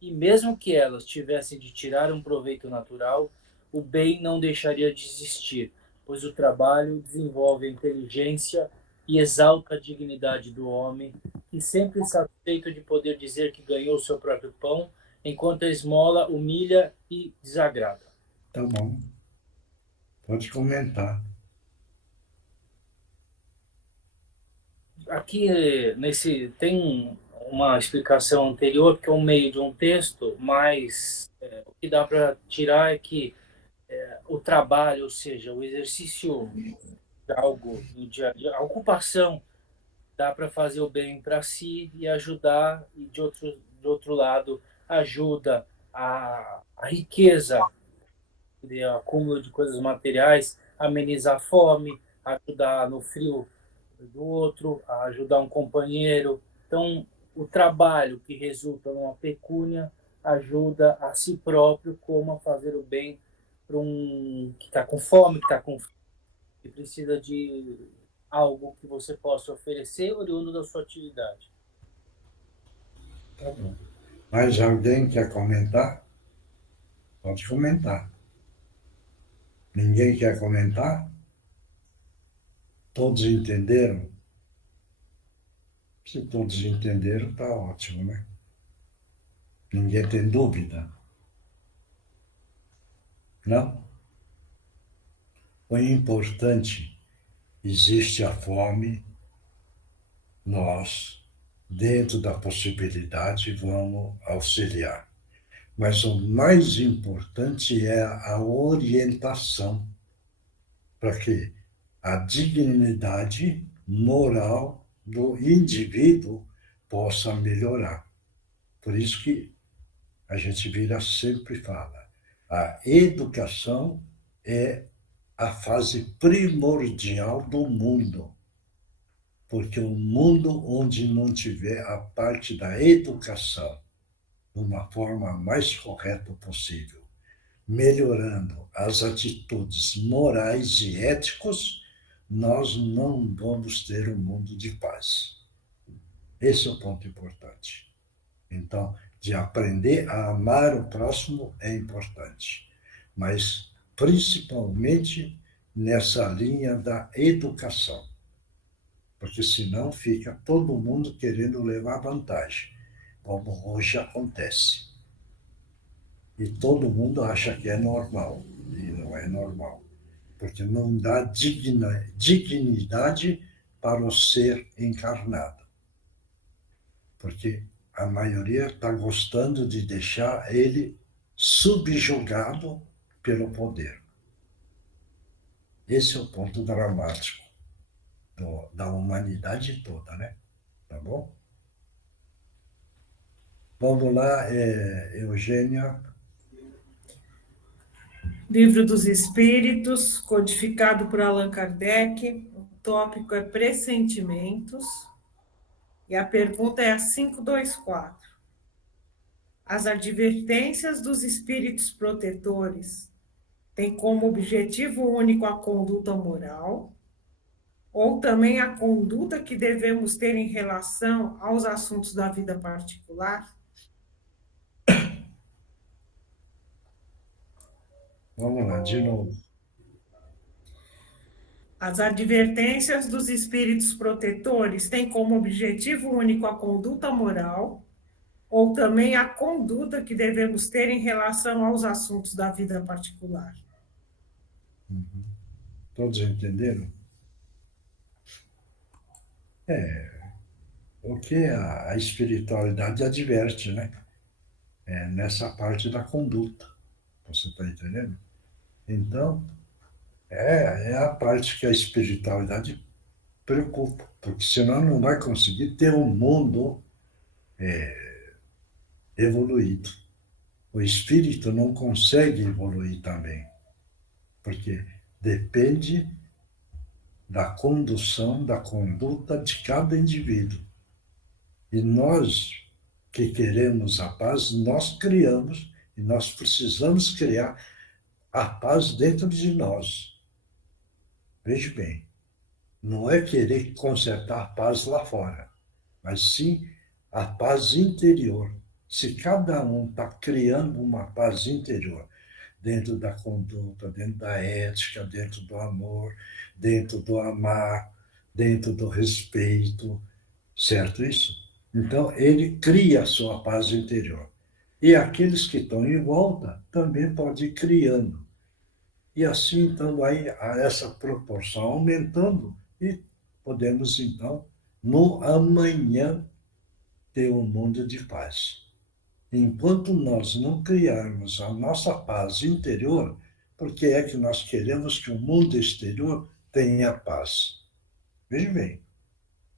E mesmo que elas tivessem de tirar um proveito natural, o bem não deixaria de existir, pois o trabalho desenvolve a inteligência e exalta a dignidade do homem, que sempre satisfeito de poder dizer que ganhou seu próprio pão, enquanto a esmola humilha e desagrada. Tá bom. Pode comentar. Aqui tem uma explicação anterior, que é o meio de um texto, mas o que dá para tirar é que o trabalho, ou seja, o exercício de algo no dia a dia, a ocupação, dá para fazer o bem para si e ajudar, e de outro lado, ajuda a riqueza, o acúmulo de coisas materiais, amenizar a fome, ajudar no frio do outro, a ajudar um companheiro. Então, o trabalho que resulta numa pecúnia ajuda a si próprio como a fazer o bem para um que está com fome, que está com frio, que precisa de algo que você possa oferecer oriundo da sua atividade. Tá bom. Mais alguém quer comentar? Pode comentar. Ninguém quer comentar? Todos entenderam? Se todos entenderam, tá ótimo, né? Ninguém tem dúvida? Não? O importante, existe a fome, nós, dentro da possibilidade, vamos auxiliar. Mas o mais importante é a orientação para que a dignidade moral do indivíduo possa melhorar. Por isso que a gente sempre fala, a educação é a fase primordial do mundo, porque o mundo onde não tiver a parte da educação de uma forma mais correta possível, melhorando as atitudes morais e éticas, nós não vamos ter um mundo de paz. Esse é o ponto importante. Então, de aprender a amar o próximo é importante, mas principalmente nessa linha da educação, porque senão fica todo mundo querendo levar vantagem, como hoje acontece. E todo mundo acha que é normal, e não é normal, porque não dá dignidade para o ser encarnado. Porque a maioria está gostando de deixar ele subjugado pelo poder. Esse é o ponto dramático da humanidade toda, né? Tá bom? Vamos lá, Eugênia. Livro dos Espíritos, codificado por Allan Kardec. O tópico é pressentimentos. E a pergunta é a 524. As advertências dos espíritos protetores têm como objetivo único a conduta moral ou também a conduta que devemos ter em relação aos assuntos da vida particular? Vamos lá, de novo. As advertências dos espíritos protetores têm como objetivo único a conduta moral, ou também a conduta que devemos ter em relação aos assuntos da vida particular? Todos entenderam? O que a espiritualidade adverte, né? Nessa parte da conduta. Você está entendendo? Então, é a parte que a espiritualidade preocupa, porque senão não vai conseguir ter um mundo evoluído. O espírito não consegue evoluir também, porque depende da condução, da conduta de cada indivíduo. E nós que queremos a paz, nós criamos e nós precisamos criar a paz dentro de nós. Veja bem, não é querer consertar a paz lá fora, mas sim a paz interior. Se cada um está criando uma paz interior, dentro da conduta, dentro da ética, dentro do amor, dentro do amar, dentro do respeito, certo isso? Então, ele cria a sua paz interior. E aqueles que estão em volta também podem ir criando. E assim, então, vai essa proporção aumentando e podemos, então, no amanhã, ter um mundo de paz. Enquanto nós não criarmos a nossa paz interior, por que é que nós queremos que o mundo exterior tenha paz? Veja bem.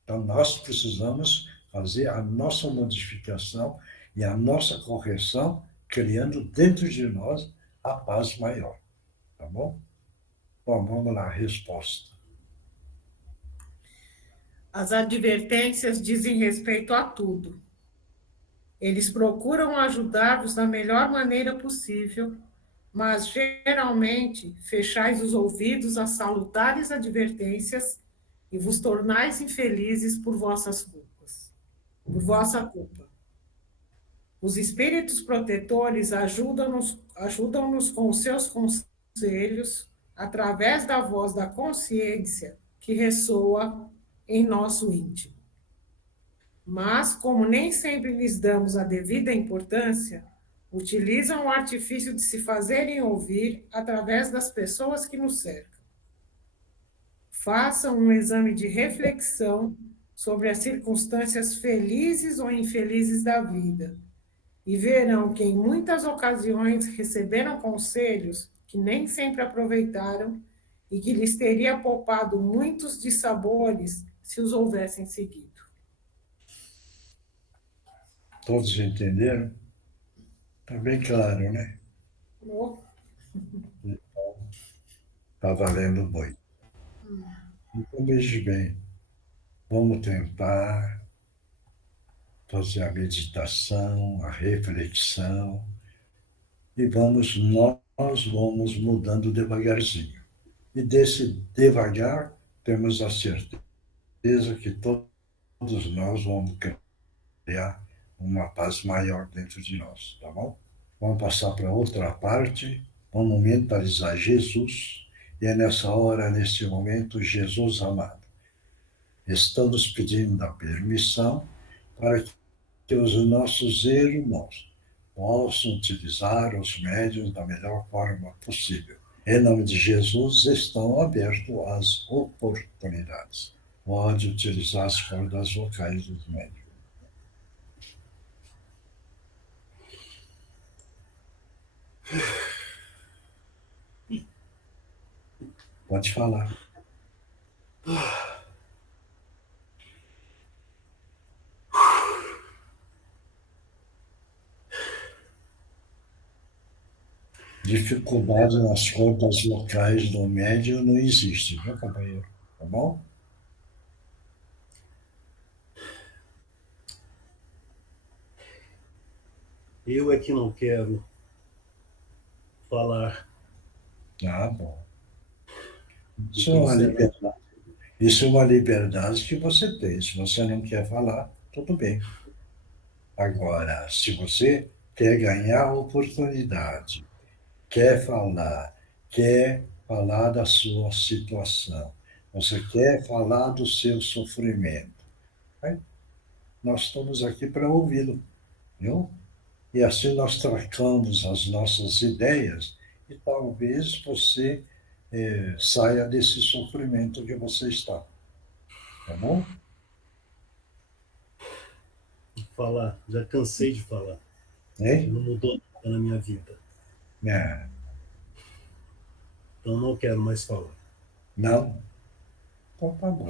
Então, nós precisamos fazer a nossa modificação e a nossa correção, criando dentro de nós a paz maior. Tá bom? Bom, vamos lá, a resposta. As advertências dizem respeito a tudo. Eles procuram ajudar-vos da melhor maneira possível, mas geralmente fechais os ouvidos às salutares advertências e vos tornais infelizes por vossas culpas, por vossa culpa. Os espíritos protetores ajudam-nos com os seus conselhos através da voz da consciência que ressoa em nosso íntimo. Mas, como nem sempre lhes damos a devida importância, utilizam o artifício de se fazerem ouvir através das pessoas que nos cercam. Façam um exame de reflexão sobre as circunstâncias felizes ou infelizes da vida e verão que em muitas ocasiões receberam conselhos que nem sempre aproveitaram e que lhes teria poupado muitos dissabores se os houvessem seguido. Todos entenderam? Está bem claro, né? Está valendo muito. Então, veja bem, vamos tentar fazer a meditação, a reflexão, e nós vamos mudando devagarzinho. E desse devagar, temos a certeza que todos nós vamos criar uma paz maior dentro de nós, tá bom? Vamos passar para outra parte, vamos mentalizar Jesus, e é nessa hora, nesse momento, Jesus amado, estamos pedindo a permissão para que os nossos irmãos possam utilizar os médiuns da melhor forma possível. Em nome de Jesus, estão abertas as oportunidades. Pode utilizar as cordas vocais dos médiuns. Pode falar. Dificuldade nas cordas vocais do médium não existe, viu, companheiro? Tá bom? Eu é que não quero falar. Ah, bom. Isso é uma liberdade. Isso é uma liberdade que você tem. Se você não quer falar, tudo bem. Agora, se você quer ganhar a oportunidade, quer falar da sua situação, você quer falar do seu sofrimento, aí nós estamos aqui para ouvi-lo, viu? E assim nós trocamos as nossas ideias e talvez você saia desse sofrimento que você está. Tá bom? Falar, já cansei de falar. Hein? Não mudou nada na minha vida. É. Então não quero mais falar. Não? Então tá bom.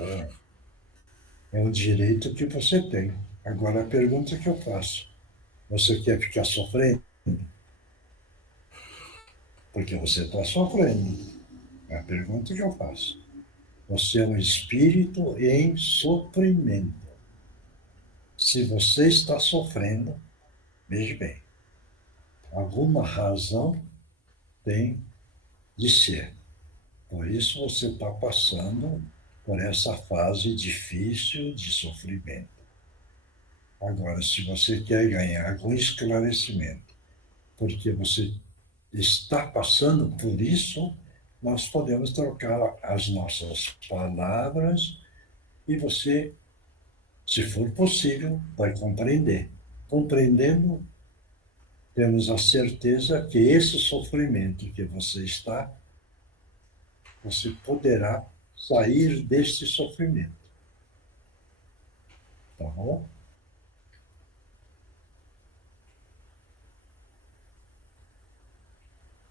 É um direito que você tem. Agora a pergunta que eu faço: você quer ficar sofrendo? Porque você está sofrendo. É a pergunta que eu faço. Você é um espírito em sofrimento. Se você está sofrendo, veja bem, alguma razão tem de ser. Por isso você está passando por essa fase difícil de sofrimento. Agora, se você quer ganhar algum esclarecimento, porque você está passando por isso, nós podemos trocar as nossas palavras e você, se for possível, vai compreender. Compreendendo, temos a certeza que esse sofrimento que você está, você poderá sair deste sofrimento. Tá bom?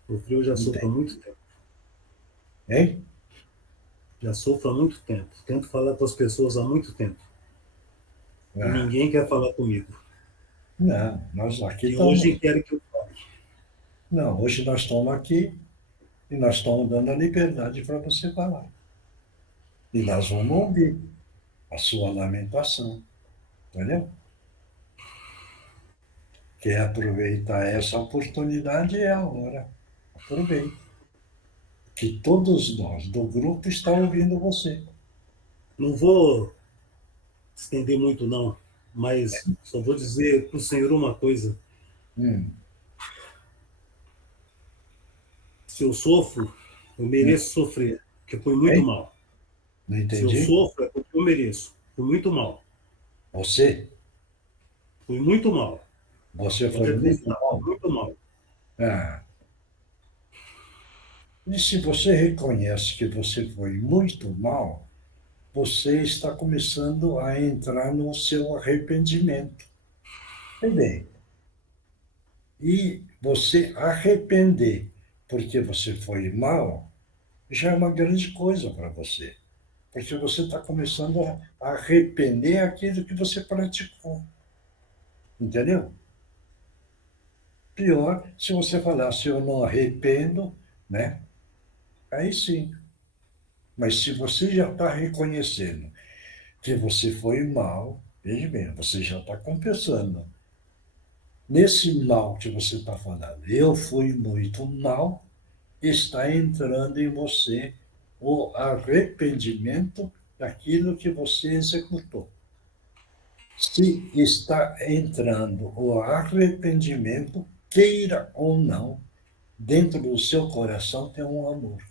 O frio já sofro há muito tempo. Hein? Já sofro há muito tempo. Tento falar com as pessoas há muito tempo. E ninguém quer falar comigo. Não, nós aqui E estamos... hoje querem que eu fale. Não, hoje nós estamos aqui e nós estamos dando a liberdade para você falar. E nós vamos ouvir a sua lamentação. Entendeu? Quer aproveitar essa oportunidade, é a hora. Aproveite. Que todos nós do grupo estão ouvindo você. Não vou estender muito, não, mas só vou dizer para o senhor uma coisa. Se eu sofro, eu mereço sofrer, porque foi muito mal. Não Se entendi? eu sofro, é porque eu mereço. Foi muito mal. Você? Foi muito mal. Você Pode foi muito acreditar, mal? muito mal. Ah. E se você reconhece que você foi muito mal, você está começando a entrar no seu arrependimento. Entendeu? E você arrepender porque você foi mal, já é uma grande coisa para você. Porque você está começando a arrepender aquilo que você praticou. Entendeu? Pior, se você falasse, eu não arrependo, né? Aí sim. Mas se você já está reconhecendo que você foi mal, veja bem, você já está confessando. Nesse mal que você está falando, eu fui muito mal, está entrando em você o arrependimento daquilo que você executou. Se está entrando o arrependimento, queira ou não, dentro do seu coração tem um amor.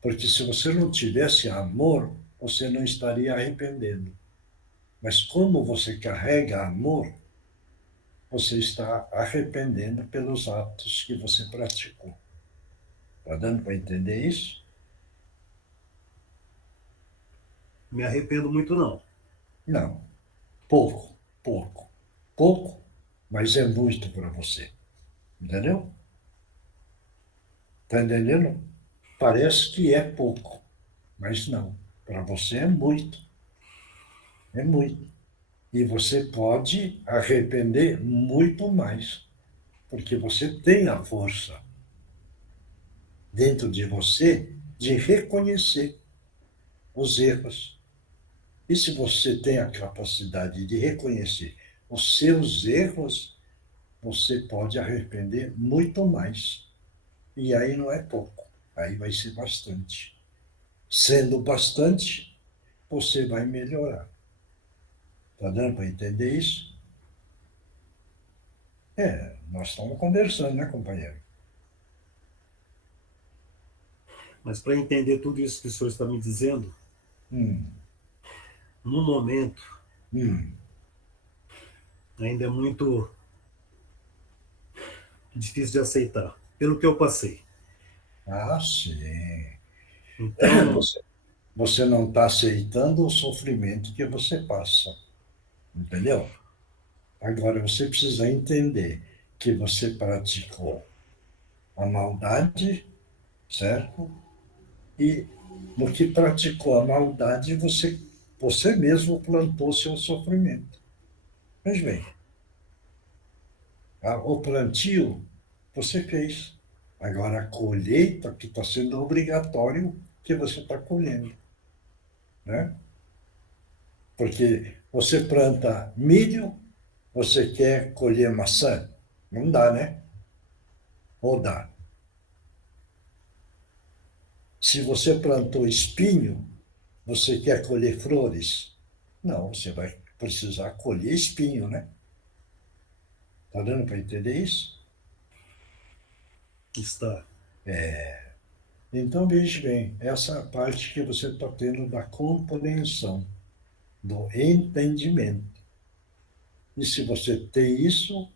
Porque se você não tivesse amor, você não estaria arrependendo. Mas como você carrega amor, você está arrependendo pelos atos que você praticou. Está dando para entender isso? Me arrependo muito, não. Não. Pouco, pouco. Pouco, mas é muito para você. Entendeu? Está entendendo? Parece que é pouco, mas não. Para você é muito. É muito. E você pode arrepender muito mais, porque você tem a força dentro de você de reconhecer os erros. E se você tem a capacidade de reconhecer os seus erros, você pode arrepender muito mais. E aí não é pouco, aí vai ser bastante. sendo bastante, você vai melhorar. Está dando para entender isso? Nós estamos conversando, né, companheiro? Mas para entender tudo isso que o senhor está me dizendo, Hum, no momento, hum. ainda é muito difícil de aceitar, pelo que eu passei. Ah, sim. Então, Você não está aceitando o sofrimento que você passa. Entendeu? Agora, você precisa entender que você praticou a maldade, certo? E no que praticou a maldade, você mesmo plantou seu sofrimento. Mas bem, o plantio você fez. Agora, a colheita que está sendo obrigatório que você está colhendo. Né? Porque você planta milho, você quer colher maçã? Não dá, né? Ou dá? Se você plantou espinho, você quer colher flores? Não, você vai precisar colher espinho, né? Tá dando para entender isso? está. Então, veja bem, essa é a parte que você está tendo da compreensão, do entendimento. E se você tem isso,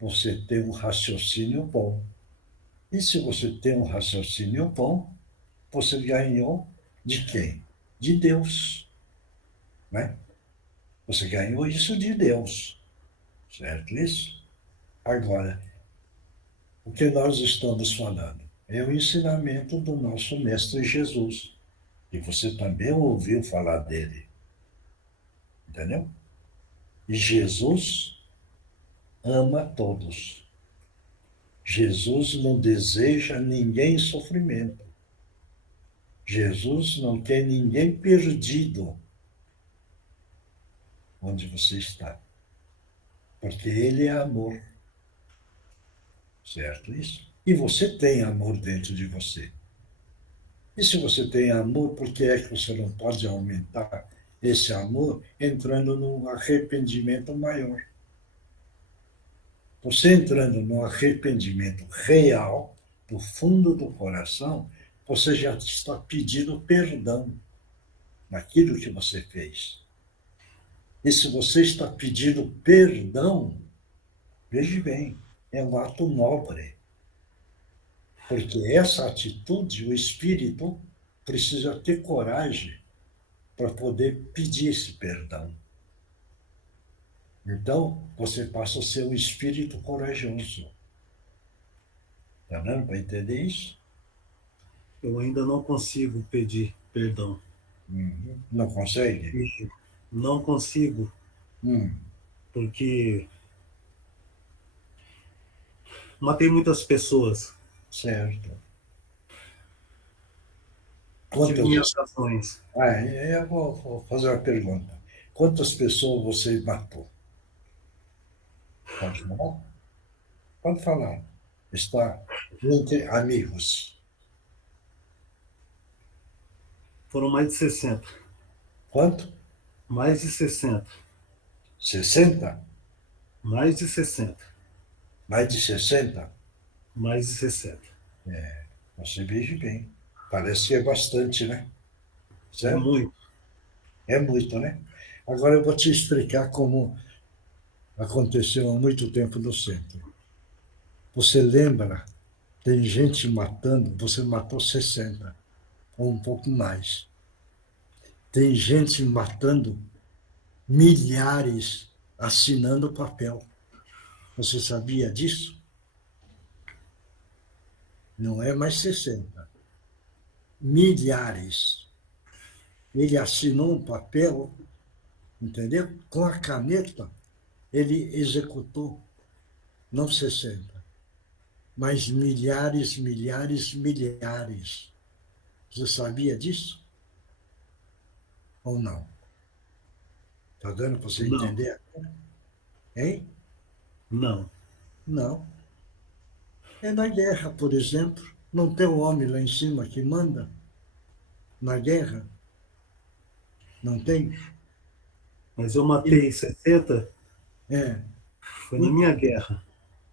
você tem um raciocínio bom. E se você tem um raciocínio bom, você ganhou de quem? De Deus. Né? Você ganhou isso de Deus. Certo isso? Agora, o que nós estamos falando é o ensinamento do nosso Mestre Jesus. E você também ouviu falar dele. Entendeu? E Jesus ama todos. Jesus não deseja ninguém em sofrimento. Jesus não quer ninguém perdido onde você está. Porque ele é amor. Certo isso? E você tem amor dentro de você. E se você tem amor, por que é que você não pode aumentar esse amor entrando num arrependimento maior? Você entrando num arrependimento real, do fundo do coração, você já está pedindo perdão naquilo que você fez. E se você está pedindo perdão, veja bem, é um ato nobre. Porque essa atitude, o espírito precisa ter coragem para poder pedir esse perdão. Então, você passa a ser um espírito corajoso. Está dando para entender isso? Eu ainda não consigo pedir perdão. Não consegue? E não consigo, porque matei muitas pessoas. Certo. Tive minhas razões. Eu vou fazer uma pergunta. Quantas pessoas você matou? Pode falar? Pode falar. Está entre amigos. Foram mais de 60. Quanto? Mais de 60. 60? Mais de 60. Mais de 60? Mais de 60. Você veja bem. Parece que é bastante, né? Certo? É muito. É muito, né? Agora eu vou te explicar como aconteceu há muito tempo no centro. Você lembra? Tem gente matando, você matou 60, ou um pouco mais. Tem gente matando milhares assinando papel. Você sabia disso? Não é mais 60. Milhares. Ele assinou um papel, entendeu? Com a caneta, ele executou, não 60, mas milhares, milhares, milhares. Você sabia disso? Ou não? Está dando para você entender? Hein? Não. Não. É na guerra, por exemplo, não tem um homem lá em cima que manda? na guerra? Não tem? Mas eu matei 60, É. foi na minha guerra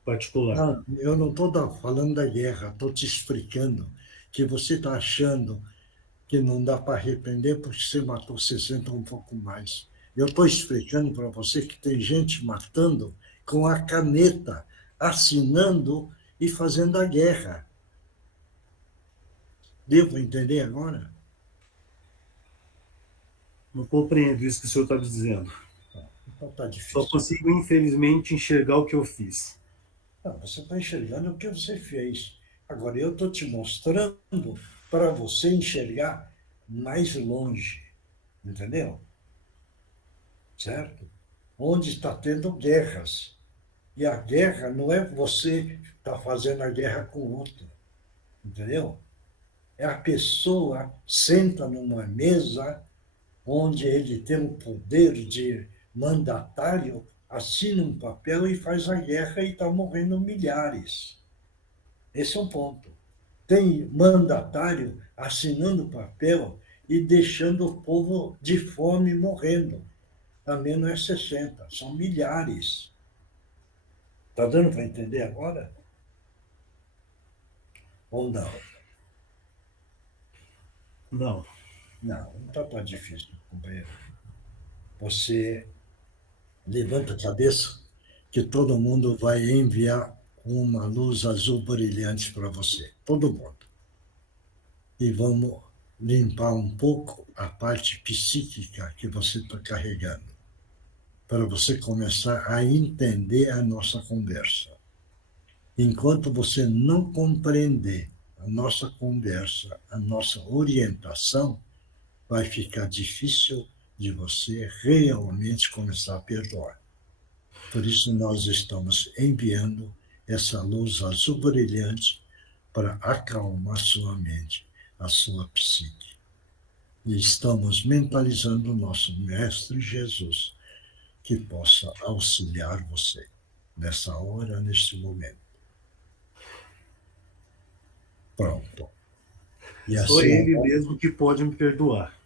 particular. Não, eu não estou falando da guerra, estou te explicando que você está achando que não dá para arrepender porque você matou 60 ou um pouco mais. Eu estou explicando para você que tem gente matando com a caneta, assinando e fazendo a guerra. Devo entender agora? Não compreendo isso que o senhor está dizendo. Então está difícil. Só consigo, infelizmente, enxergar o que eu fiz. Não, você está enxergando o que você fez. Agora, eu estou te mostrando para você enxergar mais longe. Entendeu? Certo? Onde está tendo guerras. E a guerra não é você estar fazendo a guerra com o outro. Entendeu? É a pessoa senta numa mesa onde ele tem o poder de mandatário, assina um papel e faz a guerra e está morrendo milhares. Esse é um ponto. Tem mandatário assinando papel e deixando o povo de fome morrendo. Também não é 60, são milhares. Está dando para entender agora? Ou não? Não. Não está tão difícil, companheiro. Você levanta a cabeça que todo mundo vai enviar uma luz azul brilhante para você. Todo mundo. E vamos limpar um pouco a parte psíquica que você está carregando, para você começar a entender a nossa conversa. Enquanto você não compreender a nossa conversa, a nossa orientação, vai ficar difícil de você realmente começar a perdoar. Por isso, nós estamos enviando essa luz azul brilhante para acalmar sua mente, a sua psique. E estamos mentalizando o nosso Mestre Jesus, que possa auxiliar você nessa hora, neste momento. Pronto. E Só assim, ele mesmo que pode me perdoar.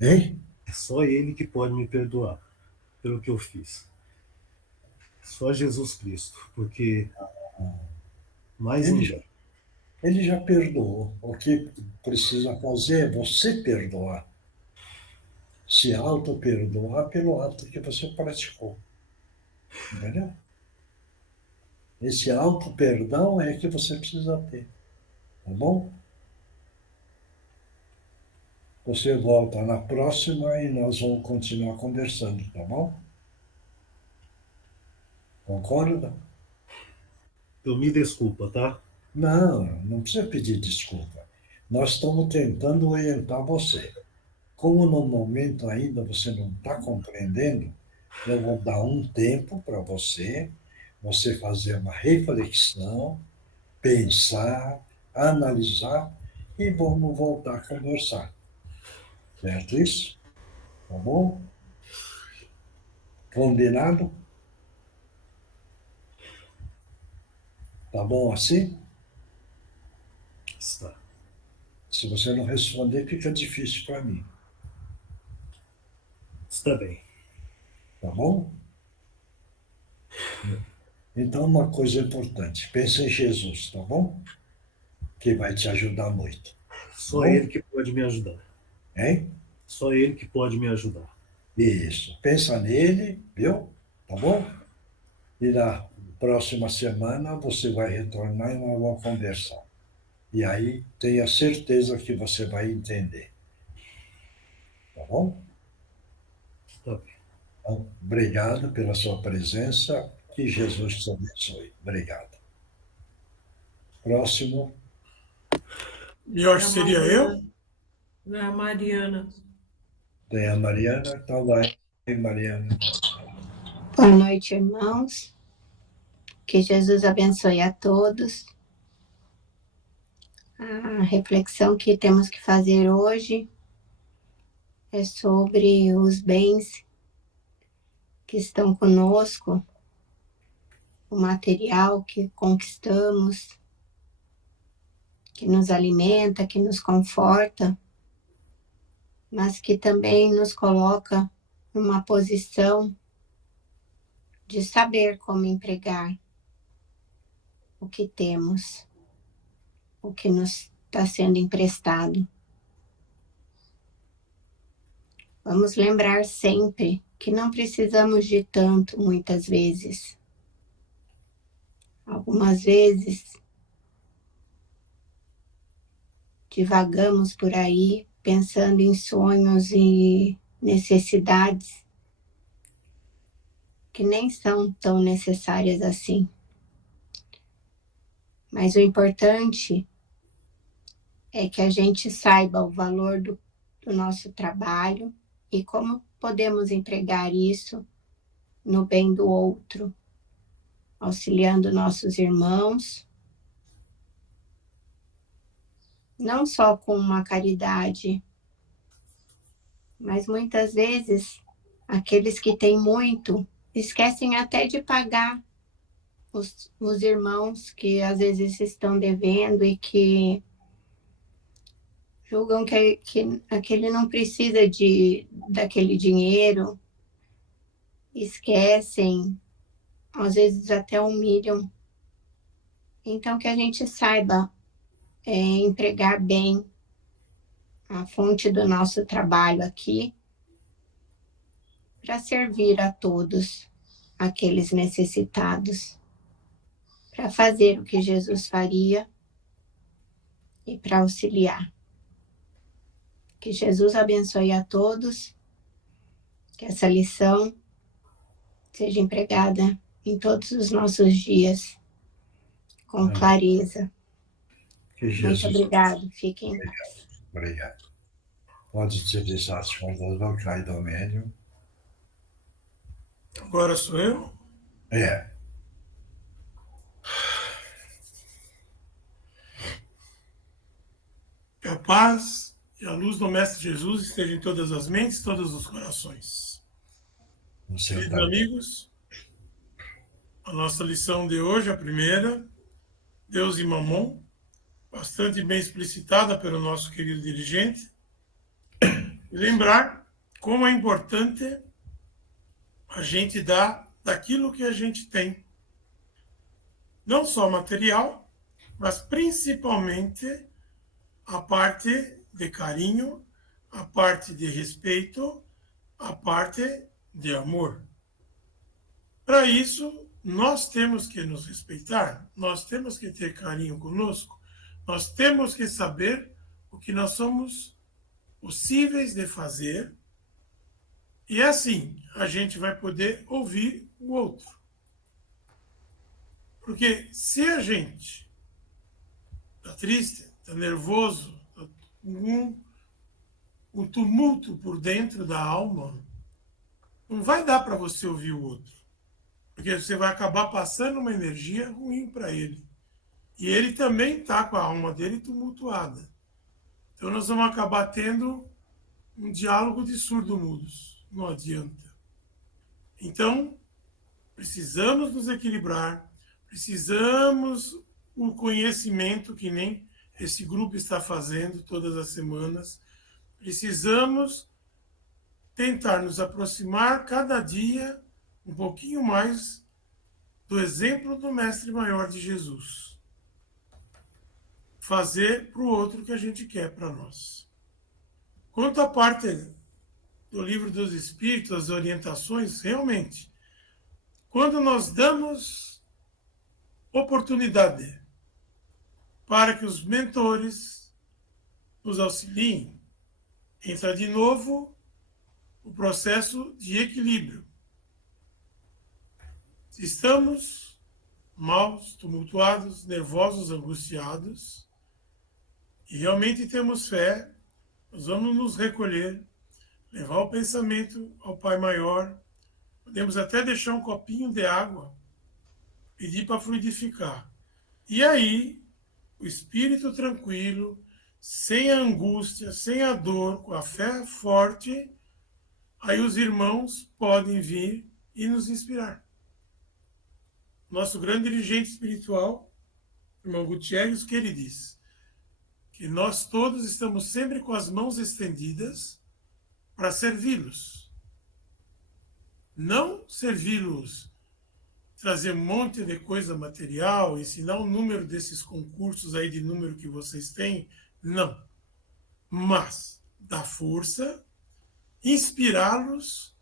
Hein? É só ele que pode me perdoar pelo que eu fiz. Só Jesus Cristo, porque mais ninguém. Ele já perdoou. O que precisa fazer é você perdoar. Se auto-perdoar pelo ato que você praticou. Entendeu? Esse auto-perdão é que você precisa ter. Tá bom? Você volta na próxima e nós vamos continuar conversando, tá bom? Concorda? Eu me desculpa, tá? Não precisa pedir desculpa. Nós estamos tentando orientar você. Como no momento ainda você não está compreendendo, eu vou dar um tempo para você fazer uma reflexão, pensar, analisar e vamos voltar a conversar. Certo isso? Tá bom? Combinado? Tá bom assim? Está. Se você não responder, fica difícil para mim. Está bem. Tá bom? Então, uma coisa importante. Pensa em Jesus, tá bom? Que vai te ajudar muito. Só ele que pode me ajudar. Hein? Só ele que pode me ajudar. Isso. Pensa nele, viu? Tá bom? E na próxima semana você vai retornar e nós vamos conversar. E aí, tenha certeza que você vai entender. Tá bom? Tá bem. Então, obrigado pela sua presença. Que Jesus te abençoe. Obrigado. Próximo. Melhor seria eu? Não é a Mariana. Tem a Mariana. Então vai, Mariana. Boa noite, irmãos. Que Jesus abençoe a todos. A reflexão que temos que fazer hoje é sobre os bens que estão conosco, o material que conquistamos, que nos alimenta, que nos conforta, mas que também nos coloca numa posição de saber como empregar o que temos, o que nos está sendo emprestado. Vamos lembrar sempre que não precisamos de tanto, muitas vezes. Algumas vezes, divagamos por aí, pensando em sonhos e necessidades que nem são tão necessárias assim. Mas o importante é que a gente saiba o valor do nosso trabalho e como podemos empregar isso no bem do outro, auxiliando nossos irmãos, não só com uma caridade, mas muitas vezes aqueles que têm muito esquecem até de pagar os irmãos que às vezes estão devendo e que julgam que aquele não precisa daquele dinheiro, esquecem, às vezes até humilham. Então, que a gente saiba empregar bem a fonte do nosso trabalho aqui para servir a todos aqueles necessitados, para fazer o que Jesus faria e para auxiliar. Que Jesus abençoe a todos, que essa lição seja empregada em todos os nossos dias, com clareza. Que Jesus... Muito obrigado, fiquem em paz. Obrigado. Pode utilizar as contas do Cai do Médium. Agora sou eu? É. Que a paz e a luz do Mestre Jesus estejam em todas as mentes, todos os corações. Queridos amigos, a nossa lição de hoje, a primeira, Deus e Mamon, bastante bem explicitada pelo nosso querido dirigente. E lembrar como é importante a gente dar daquilo que a gente tem. Não só material, mas principalmente a parte de carinho, a parte de respeito, a parte de amor. Para isso, nós temos que nos respeitar, nós temos que ter carinho conosco, nós temos que saber o que nós somos possíveis de fazer, e assim a gente vai poder ouvir o outro. Porque se a gente está triste, está nervoso, tá um tumulto por dentro da alma, não vai dar para você ouvir o outro. Porque você vai acabar passando uma energia ruim para ele. E ele também está com a alma dele tumultuada. Então nós vamos acabar tendo um diálogo de surdo-mudos. Não adianta. Então, precisamos nos equilibrar, precisamos o conhecimento que nem esse grupo está fazendo todas as semanas. Precisamos tentar nos aproximar cada dia um pouquinho mais do exemplo do Mestre Maior de Jesus. Fazer para o outro o que a gente quer para nós. Quanto à parte do Livro dos Espíritos, as orientações, realmente, quando nós damos oportunidade para que os mentores nos auxiliem, entra de novo o processo de equilíbrio. Se estamos maus, tumultuados, nervosos, angustiados, e realmente temos fé, nós vamos nos recolher, levar o pensamento ao Pai Maior, podemos até deixar um copinho de água, pedir para fluidificar. E aí, o espírito tranquilo, sem a angústia, sem a dor, com a fé forte, aí os irmãos podem vir e nos inspirar. Nosso grande dirigente espiritual, irmão Gutierrez, que ele diz que nós todos estamos sempre com as mãos estendidas para servi-los. Não servi-los, trazer um monte de coisa material, ensinar o número desses concursos aí de número que vocês têm, não. Mas dar força, inspirá-los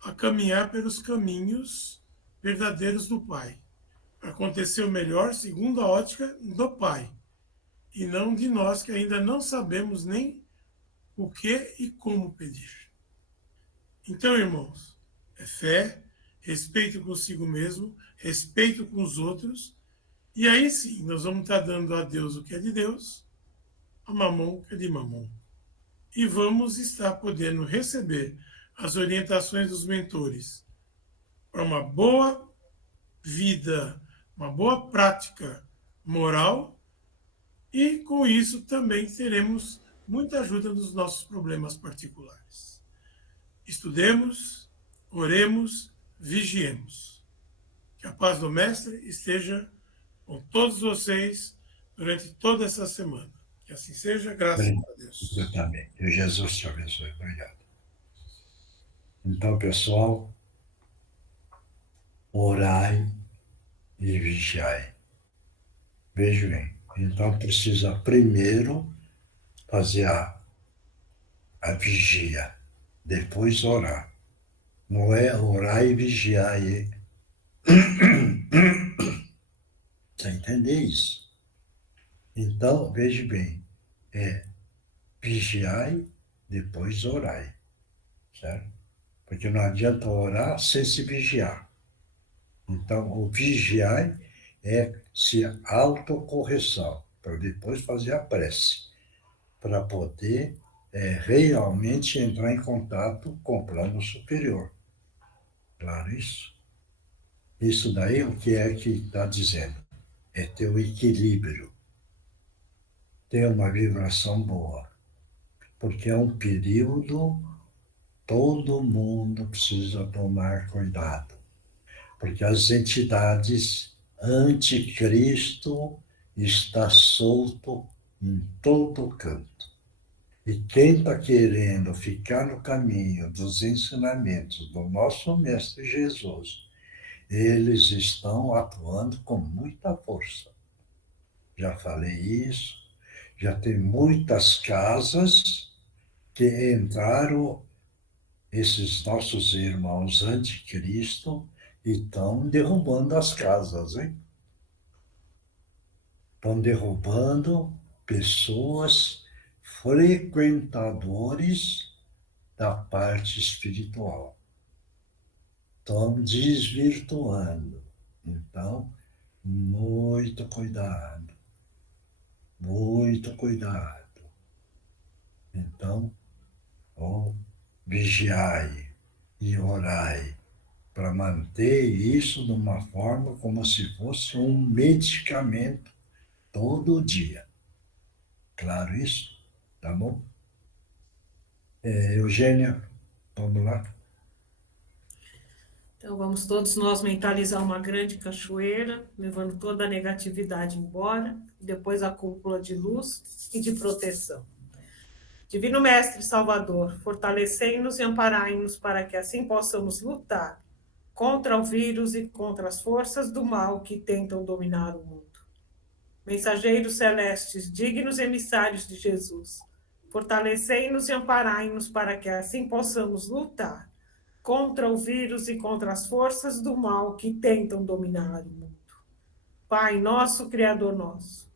a caminhar pelos caminhos verdadeiros do Pai. Acontecer o melhor segundo a ótica do Pai, e não de nós que ainda não sabemos nem o que e como pedir. Então, irmãos, é fé, respeito consigo mesmo, respeito com os outros, e aí sim nós vamos estar dando a Deus o que é de Deus, a mamon o que é de mamon. E vamos estar podendo receber as orientações dos mentores para uma boa vida, uma boa prática moral, e com isso também teremos muita ajuda nos nossos problemas particulares. Estudemos, oremos, vigiemos. Que a paz do Mestre esteja com todos vocês durante toda essa semana. Que assim seja, graças a Deus. Eu também. Que Jesus te abençoe. Obrigado. Então, pessoal, orai e vigiai. Veja bem. Então, precisa primeiro fazer a vigia, depois orar. Não é orar e vigiar. Você entender isso? Então, veja bem, é vigiai, depois orai, certo? Porque não adianta orar sem se vigiar. Então, o vigiai é se autocorreção, para depois fazer a prece, para poder realmente entrar em contato com o plano superior. Claro isso? Isso daí, o que é que está dizendo? É ter o equilíbrio, ter uma vibração boa, porque é um período, todo mundo precisa tomar cuidado, porque as entidades anticristo está solto em todo canto. E quem está querendo ficar no caminho dos ensinamentos do nosso Mestre Jesus, eles estão atuando com muita força. Já falei isso, já tem muitas casas que entraram, esses nossos irmãos anticristo, e estão derrubando as casas, hein? Estão derrubando pessoas frequentadores da parte espiritual. Estão desvirtuando. Então, muito cuidado. Muito cuidado. Então, vigiai e orai para manter isso de uma forma como se fosse um medicamento todo dia. Claro isso? Tá bom? Eugênia, vamos lá. Então, vamos todos nós mentalizar uma grande cachoeira, levando toda a negatividade embora, e depois a cúpula de luz e de proteção. Divino Mestre Salvador, fortalecei-nos e amparai-nos para que assim possamos lutar contra o vírus e contra as forças do mal que tentam dominar o mundo. Mensageiros celestes, dignos emissários de Jesus, fortalecei-nos e amparai-nos para que assim possamos lutar contra o vírus e contra as forças do mal que tentam dominar o mundo. Pai nosso, Criador nosso,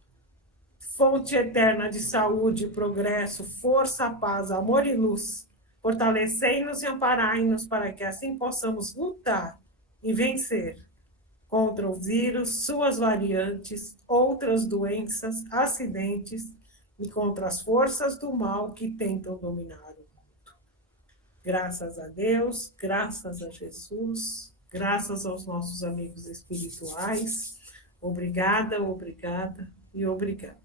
fonte eterna de saúde, progresso, força, paz, amor e luz, fortalecei-nos e amparai-nos para que assim possamos lutar e vencer contra o vírus, suas variantes, outras doenças, acidentes e contra as forças do mal que tentam dominar o mundo. Graças a Deus, graças a Jesus, graças aos nossos amigos espirituais. Obrigada, obrigada e obrigada.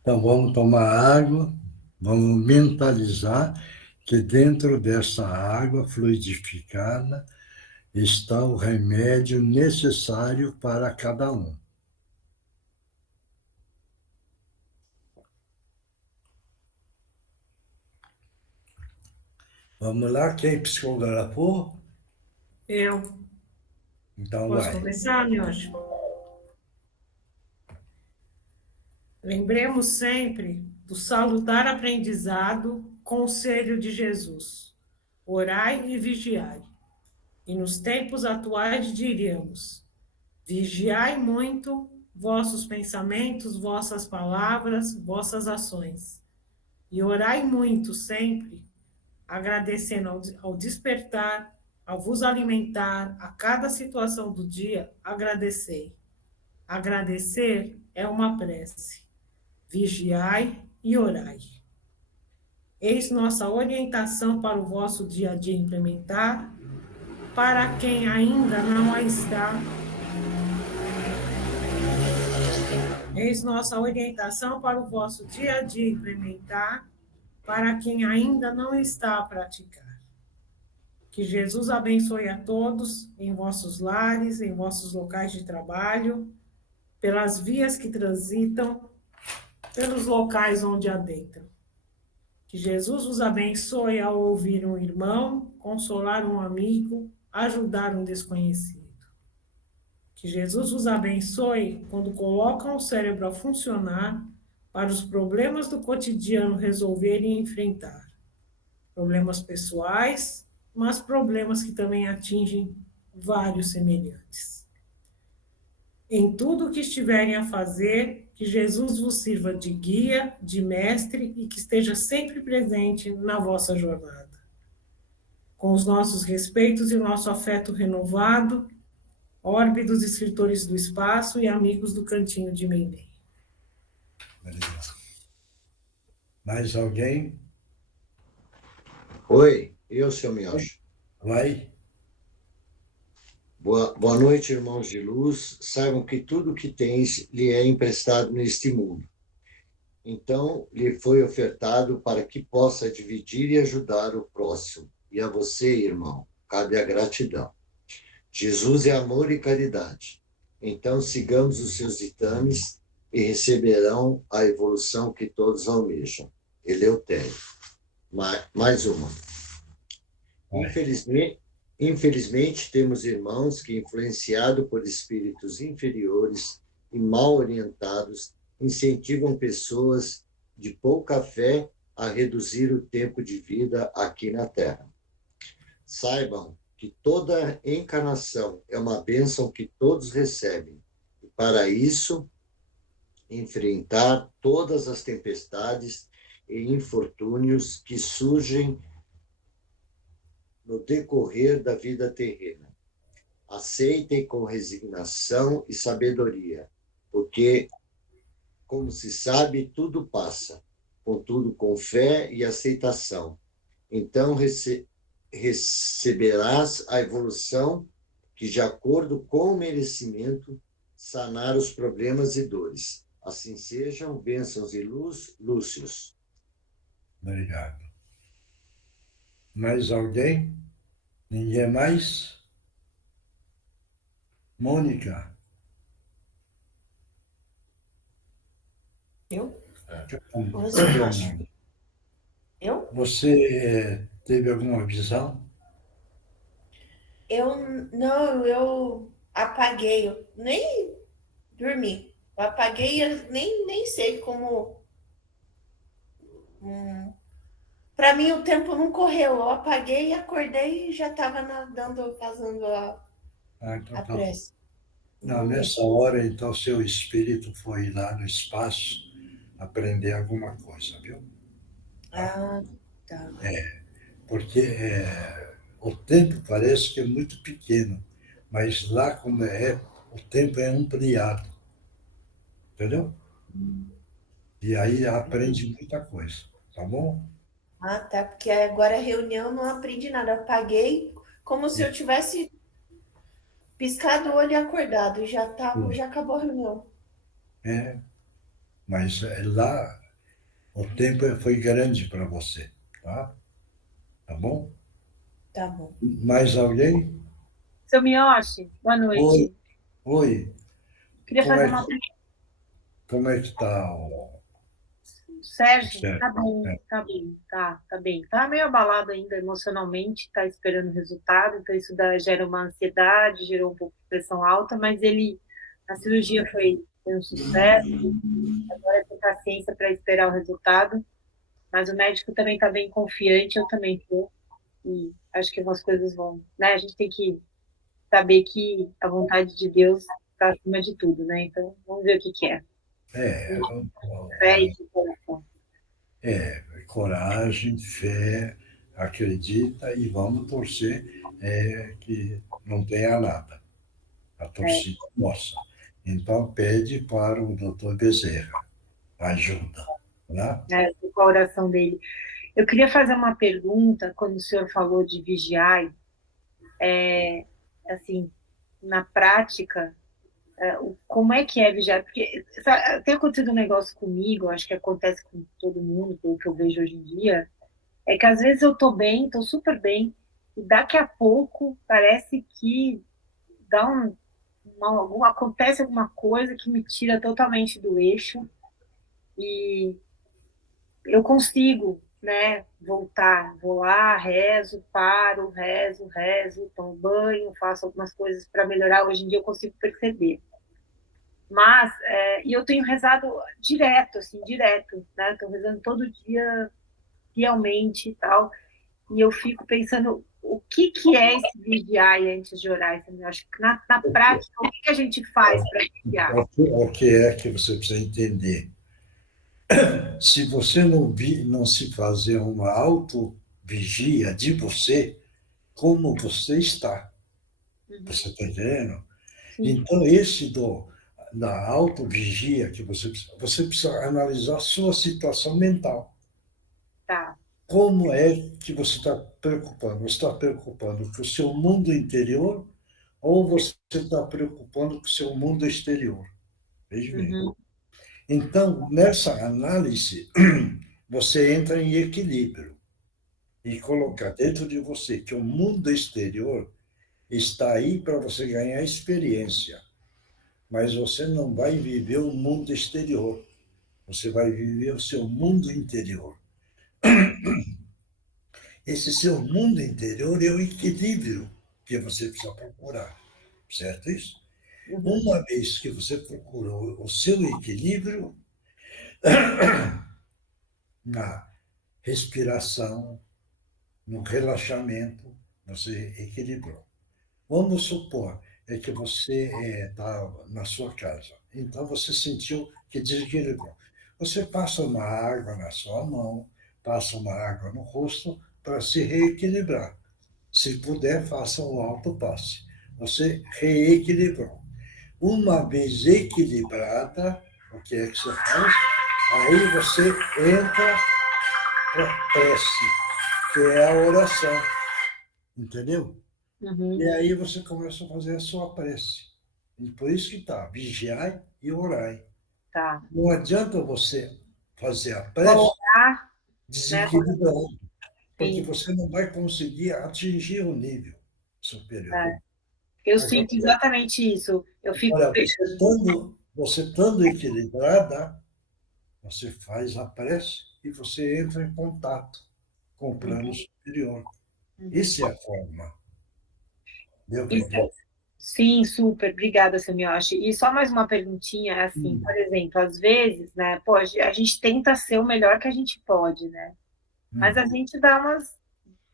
Então, vamos tomar água, vamos mentalizar que dentro dessa água fluidificada está o remédio necessário para cada um. Vamos lá, quem psicografou? Eu. Então Posso vai. começar, Miocha? Lembremos sempre do salutar aprendizado, conselho de Jesus. Orai e vigiai. E nos tempos atuais diríamos: vigiai muito vossos pensamentos, vossas palavras, vossas ações. E orai muito sempre, agradecendo ao despertar, ao vos alimentar, a cada situação do dia, agradecei. Agradecer é uma prece. Vigiai e orai. Eis nossa orientação para o vosso dia a dia implementar. Para quem ainda não a está, eis nossa orientação para o vosso dia a dia implementar. Para quem ainda não está a praticar. Que Jesus abençoe a todos em vossos lares, em vossos locais de trabalho, pelas vias que transitam, pelos locais onde adentram. Que Jesus os abençoe ao ouvir um irmão, consolar um amigo, ajudar um desconhecido. Que Jesus os abençoe quando colocam o cérebro a funcionar para os problemas do cotidiano resolver e enfrentar. Problemas pessoais, mas problemas que também atingem vários semelhantes. Em tudo o que estiverem a fazer, que Jesus vos sirva de guia, de mestre e que esteja sempre presente na vossa jornada. Com os nossos respeitos e nosso afeto renovado, orbe dos escritores do espaço e amigos do Cantinho de Meindém. Mais alguém? Oi, eu, seu Miocha. Vai. Boa noite, irmãos de luz. Saibam que tudo que tens lhe é emprestado neste mundo. Então, lhe foi ofertado para que possa dividir e ajudar o próximo. E a você, irmão, cabe a gratidão. Jesus é amor e caridade. Então, sigamos os seus ditames e receberão a evolução que todos almejam. Eleutério. Mais uma. Infelizmente, temos irmãos que, influenciados por espíritos inferiores e mal orientados, incentivam pessoas de pouca fé a reduzir o tempo de vida aqui na Terra. Saibam que toda encarnação é uma bênção que todos recebem. E para isso, enfrentar todas as tempestades e infortúnios que surgem no decorrer da vida terrena. Aceitem com resignação e sabedoria, porque, como se sabe, tudo passa, contudo com fé e aceitação. Então receberás a evolução que, de acordo com o merecimento, sanar os problemas e dores. Assim sejam, bênçãos e luz, Lúcius. Obrigado. Mais alguém? Ninguém mais? Mônica? Eu? Eu? Você teve alguma visão? Eu apaguei, eu nem dormi. Eu apaguei, eu nem sei como. Para mim, o tempo não correu. Eu apaguei, acordei e já estava nadando, fazendo a prece. Não, nessa hora, então, seu espírito foi lá no espaço aprender alguma coisa, viu? Ah, tá. Porque o tempo parece que é muito pequeno, mas lá, como o tempo é ampliado. Entendeu? E aí aprende muita coisa, tá bom? Ah, tá, porque agora a reunião não aprendi nada. Eu apaguei como se eu tivesse piscado o olho e acordado. Já acabou a reunião. Mas lá o tempo foi grande para você, tá? Tá bom? Tá bom. Mais alguém? Seu Miyoshi, boa noite. Oi. Queria fazer uma Como é que tá? Sérgio, Certo. tá bem, É. tá bem, tá bem. Tá meio abalado ainda emocionalmente, tá esperando o resultado, então isso gera uma ansiedade, gerou um pouco de pressão alta, mas a cirurgia foi um sucesso, agora tem paciência para esperar o resultado, mas o médico também está bem confiante, eu também estou, e acho que algumas coisas vão, né? A gente tem que saber que a vontade de Deus está acima de tudo, né? Então, vamos ver o que é. Fé e coração. Coragem, fé, acredita e vamos torcer que não tenha nada. A torcida nossa. Então, pede para o doutor Bezerra ajuda. Né? Com a oração dele. Eu queria fazer uma pergunta, quando o senhor falou de vigiar, assim, na prática, como é que é vigiar? Porque sabe, tem acontecido um negócio comigo, acho que acontece com todo mundo, pelo que eu vejo hoje em dia, é que às vezes eu estou bem, estou super bem, e daqui a pouco parece que dá acontece alguma coisa que me tira totalmente do eixo, e eu consigo, né, voltar, vou lá, rezo, paro, rezo, tomo banho, faço algumas coisas para melhorar. Hoje em dia eu consigo perceber. Mas, e eu tenho rezado direto, né? Estou rezando todo dia, fielmente e tal. E eu fico pensando, o que é esse vigiar antes de orar? Eu acho que na prática, o que a gente faz para vigiar? O que é que você precisa entender? Se você não se fazer uma autovigia de você, como você está. Você está entendendo? Sim. Então, da autovigia que você precisa analisar a sua situação mental. Tá. Como é que você está preocupando? Você está preocupando com o seu mundo interior ou você está preocupando com o seu mundo exterior? Veja bem. Então, nessa análise, você entra em equilíbrio e colocar dentro de você que o mundo exterior está aí para você ganhar experiência, mas você não vai viver o mundo exterior, você vai viver o seu mundo interior. Esse seu mundo interior é o equilíbrio que você precisa procurar, certo isso? Uma vez que você procurou o seu equilíbrio, na respiração, no relaxamento, você equilibrou. Vamos supor que você está na sua casa, então você sentiu que desequilibrou. Você passa uma água na sua mão, passa uma água no rosto para se reequilibrar. Se puder, faça um autopasse. Você reequilibrou. Uma vez equilibrada, o que é que você faz? Aí você entra para a prece, que é a oração. Entendeu? E aí você começa a fazer a sua prece. E por isso que está, vigiai e orai. Tá. Não adianta você fazer a prece desequilibrando, porque você não vai conseguir atingir o nível superior. Eu sinto exatamente isso. Eu fico... Olha, você estando equilibrada, você faz a prece e você entra em contato com o plano superior. Essa é a forma. Deu para entender? Sim, super. Obrigada, seu Miyoshi. E só mais uma perguntinha, assim, por exemplo, às vezes, né, pô, a gente tenta ser o melhor que a gente pode, né? Mas a gente dá umas...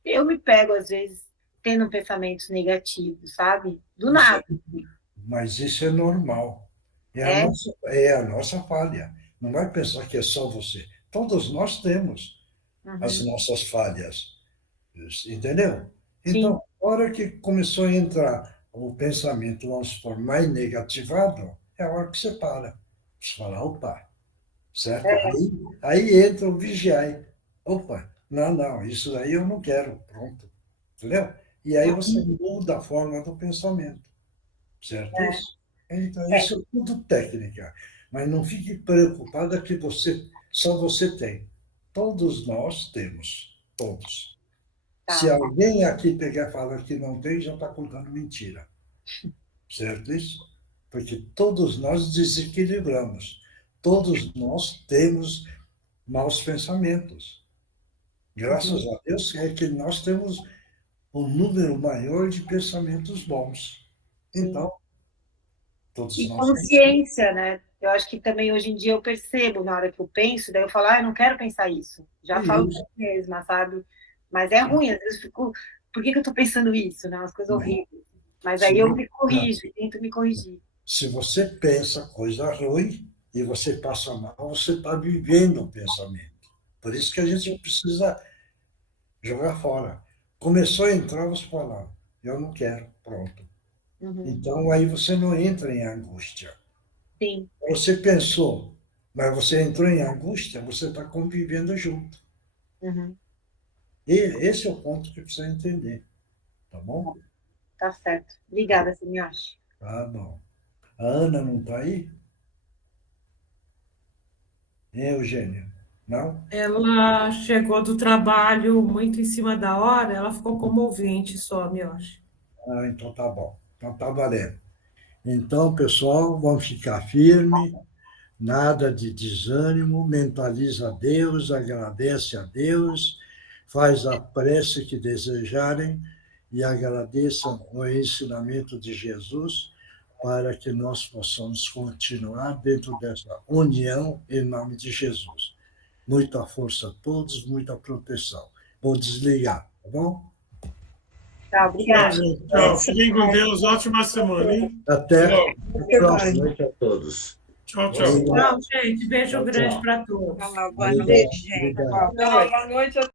Eu me pego, às vezes, tendo pensamentos negativos, sabe? Do nada. Mas isso é normal. É a nossa falha. Não vai pensar que é só você. Todos nós temos as nossas falhas. Entendeu? Então, a hora que começou a entrar o pensamento, vamos supor, mais negativado, é a hora que você para. Você fala, opa, certo? Aí entra o vigiai. Opa, não, isso daí eu não quero. Pronto. Entendeu? E aí você muda a forma do pensamento. Certo? Então, isso é tudo técnica. Mas não fique preocupada que só você tem. Todos nós temos. Todos. Se alguém aqui pegar e falar que não tem, já está contando mentira. Certo isso? Porque todos nós desequilibramos. Todos nós temos maus pensamentos. Graças a Deus é que nós temos um número maior de pensamentos bons. Então, todos E nós consciência, né? Eu acho que também hoje em dia eu percebo, na hora que eu penso, daí eu falo, eu não quero pensar isso. Já falo Isso. mesma, sabe? Mas é ruim, às vezes eu fico, por que eu tô pensando isso, né? Umas coisas horríveis. Mas aí eu me corrijo, tento me corrigir. Se você pensa coisa ruim e você passa mal, você está vivendo o pensamento. Por isso que a gente precisa jogar fora. Começou a entrar, você fala, eu não quero, pronto. Então, aí você não entra em angústia. Sim. Você pensou, mas você entrou em angústia, você está convivendo junto. E esse é o ponto que precisa entender. Tá bom? Tá certo. Obrigada, Simioshi. Tá bom. A Ana não está aí? Eugênia? Não? Ela chegou do trabalho muito em cima da hora, ela ficou como ouvinte só, Mioshi. Ah, então tá bom. Então tá valendo. Então, pessoal, vamos ficar firme, nada de desânimo, mentaliza a Deus, agradece a Deus, faz a prece que desejarem e agradeçam o ensinamento de Jesus para que nós possamos continuar dentro dessa união em nome de Jesus. Muita força a todos, muita proteção. Vou desligar, tá bom? Tá, obrigada. Tchau, fiquem com Deus, ótima semana, hein? Até a próxima. Boa noite a todos. Tchau, tchau. Tchau, gente. Beijo Tchau, grande tchau. para todos. Boa noite, gente. Obrigado. Boa noite a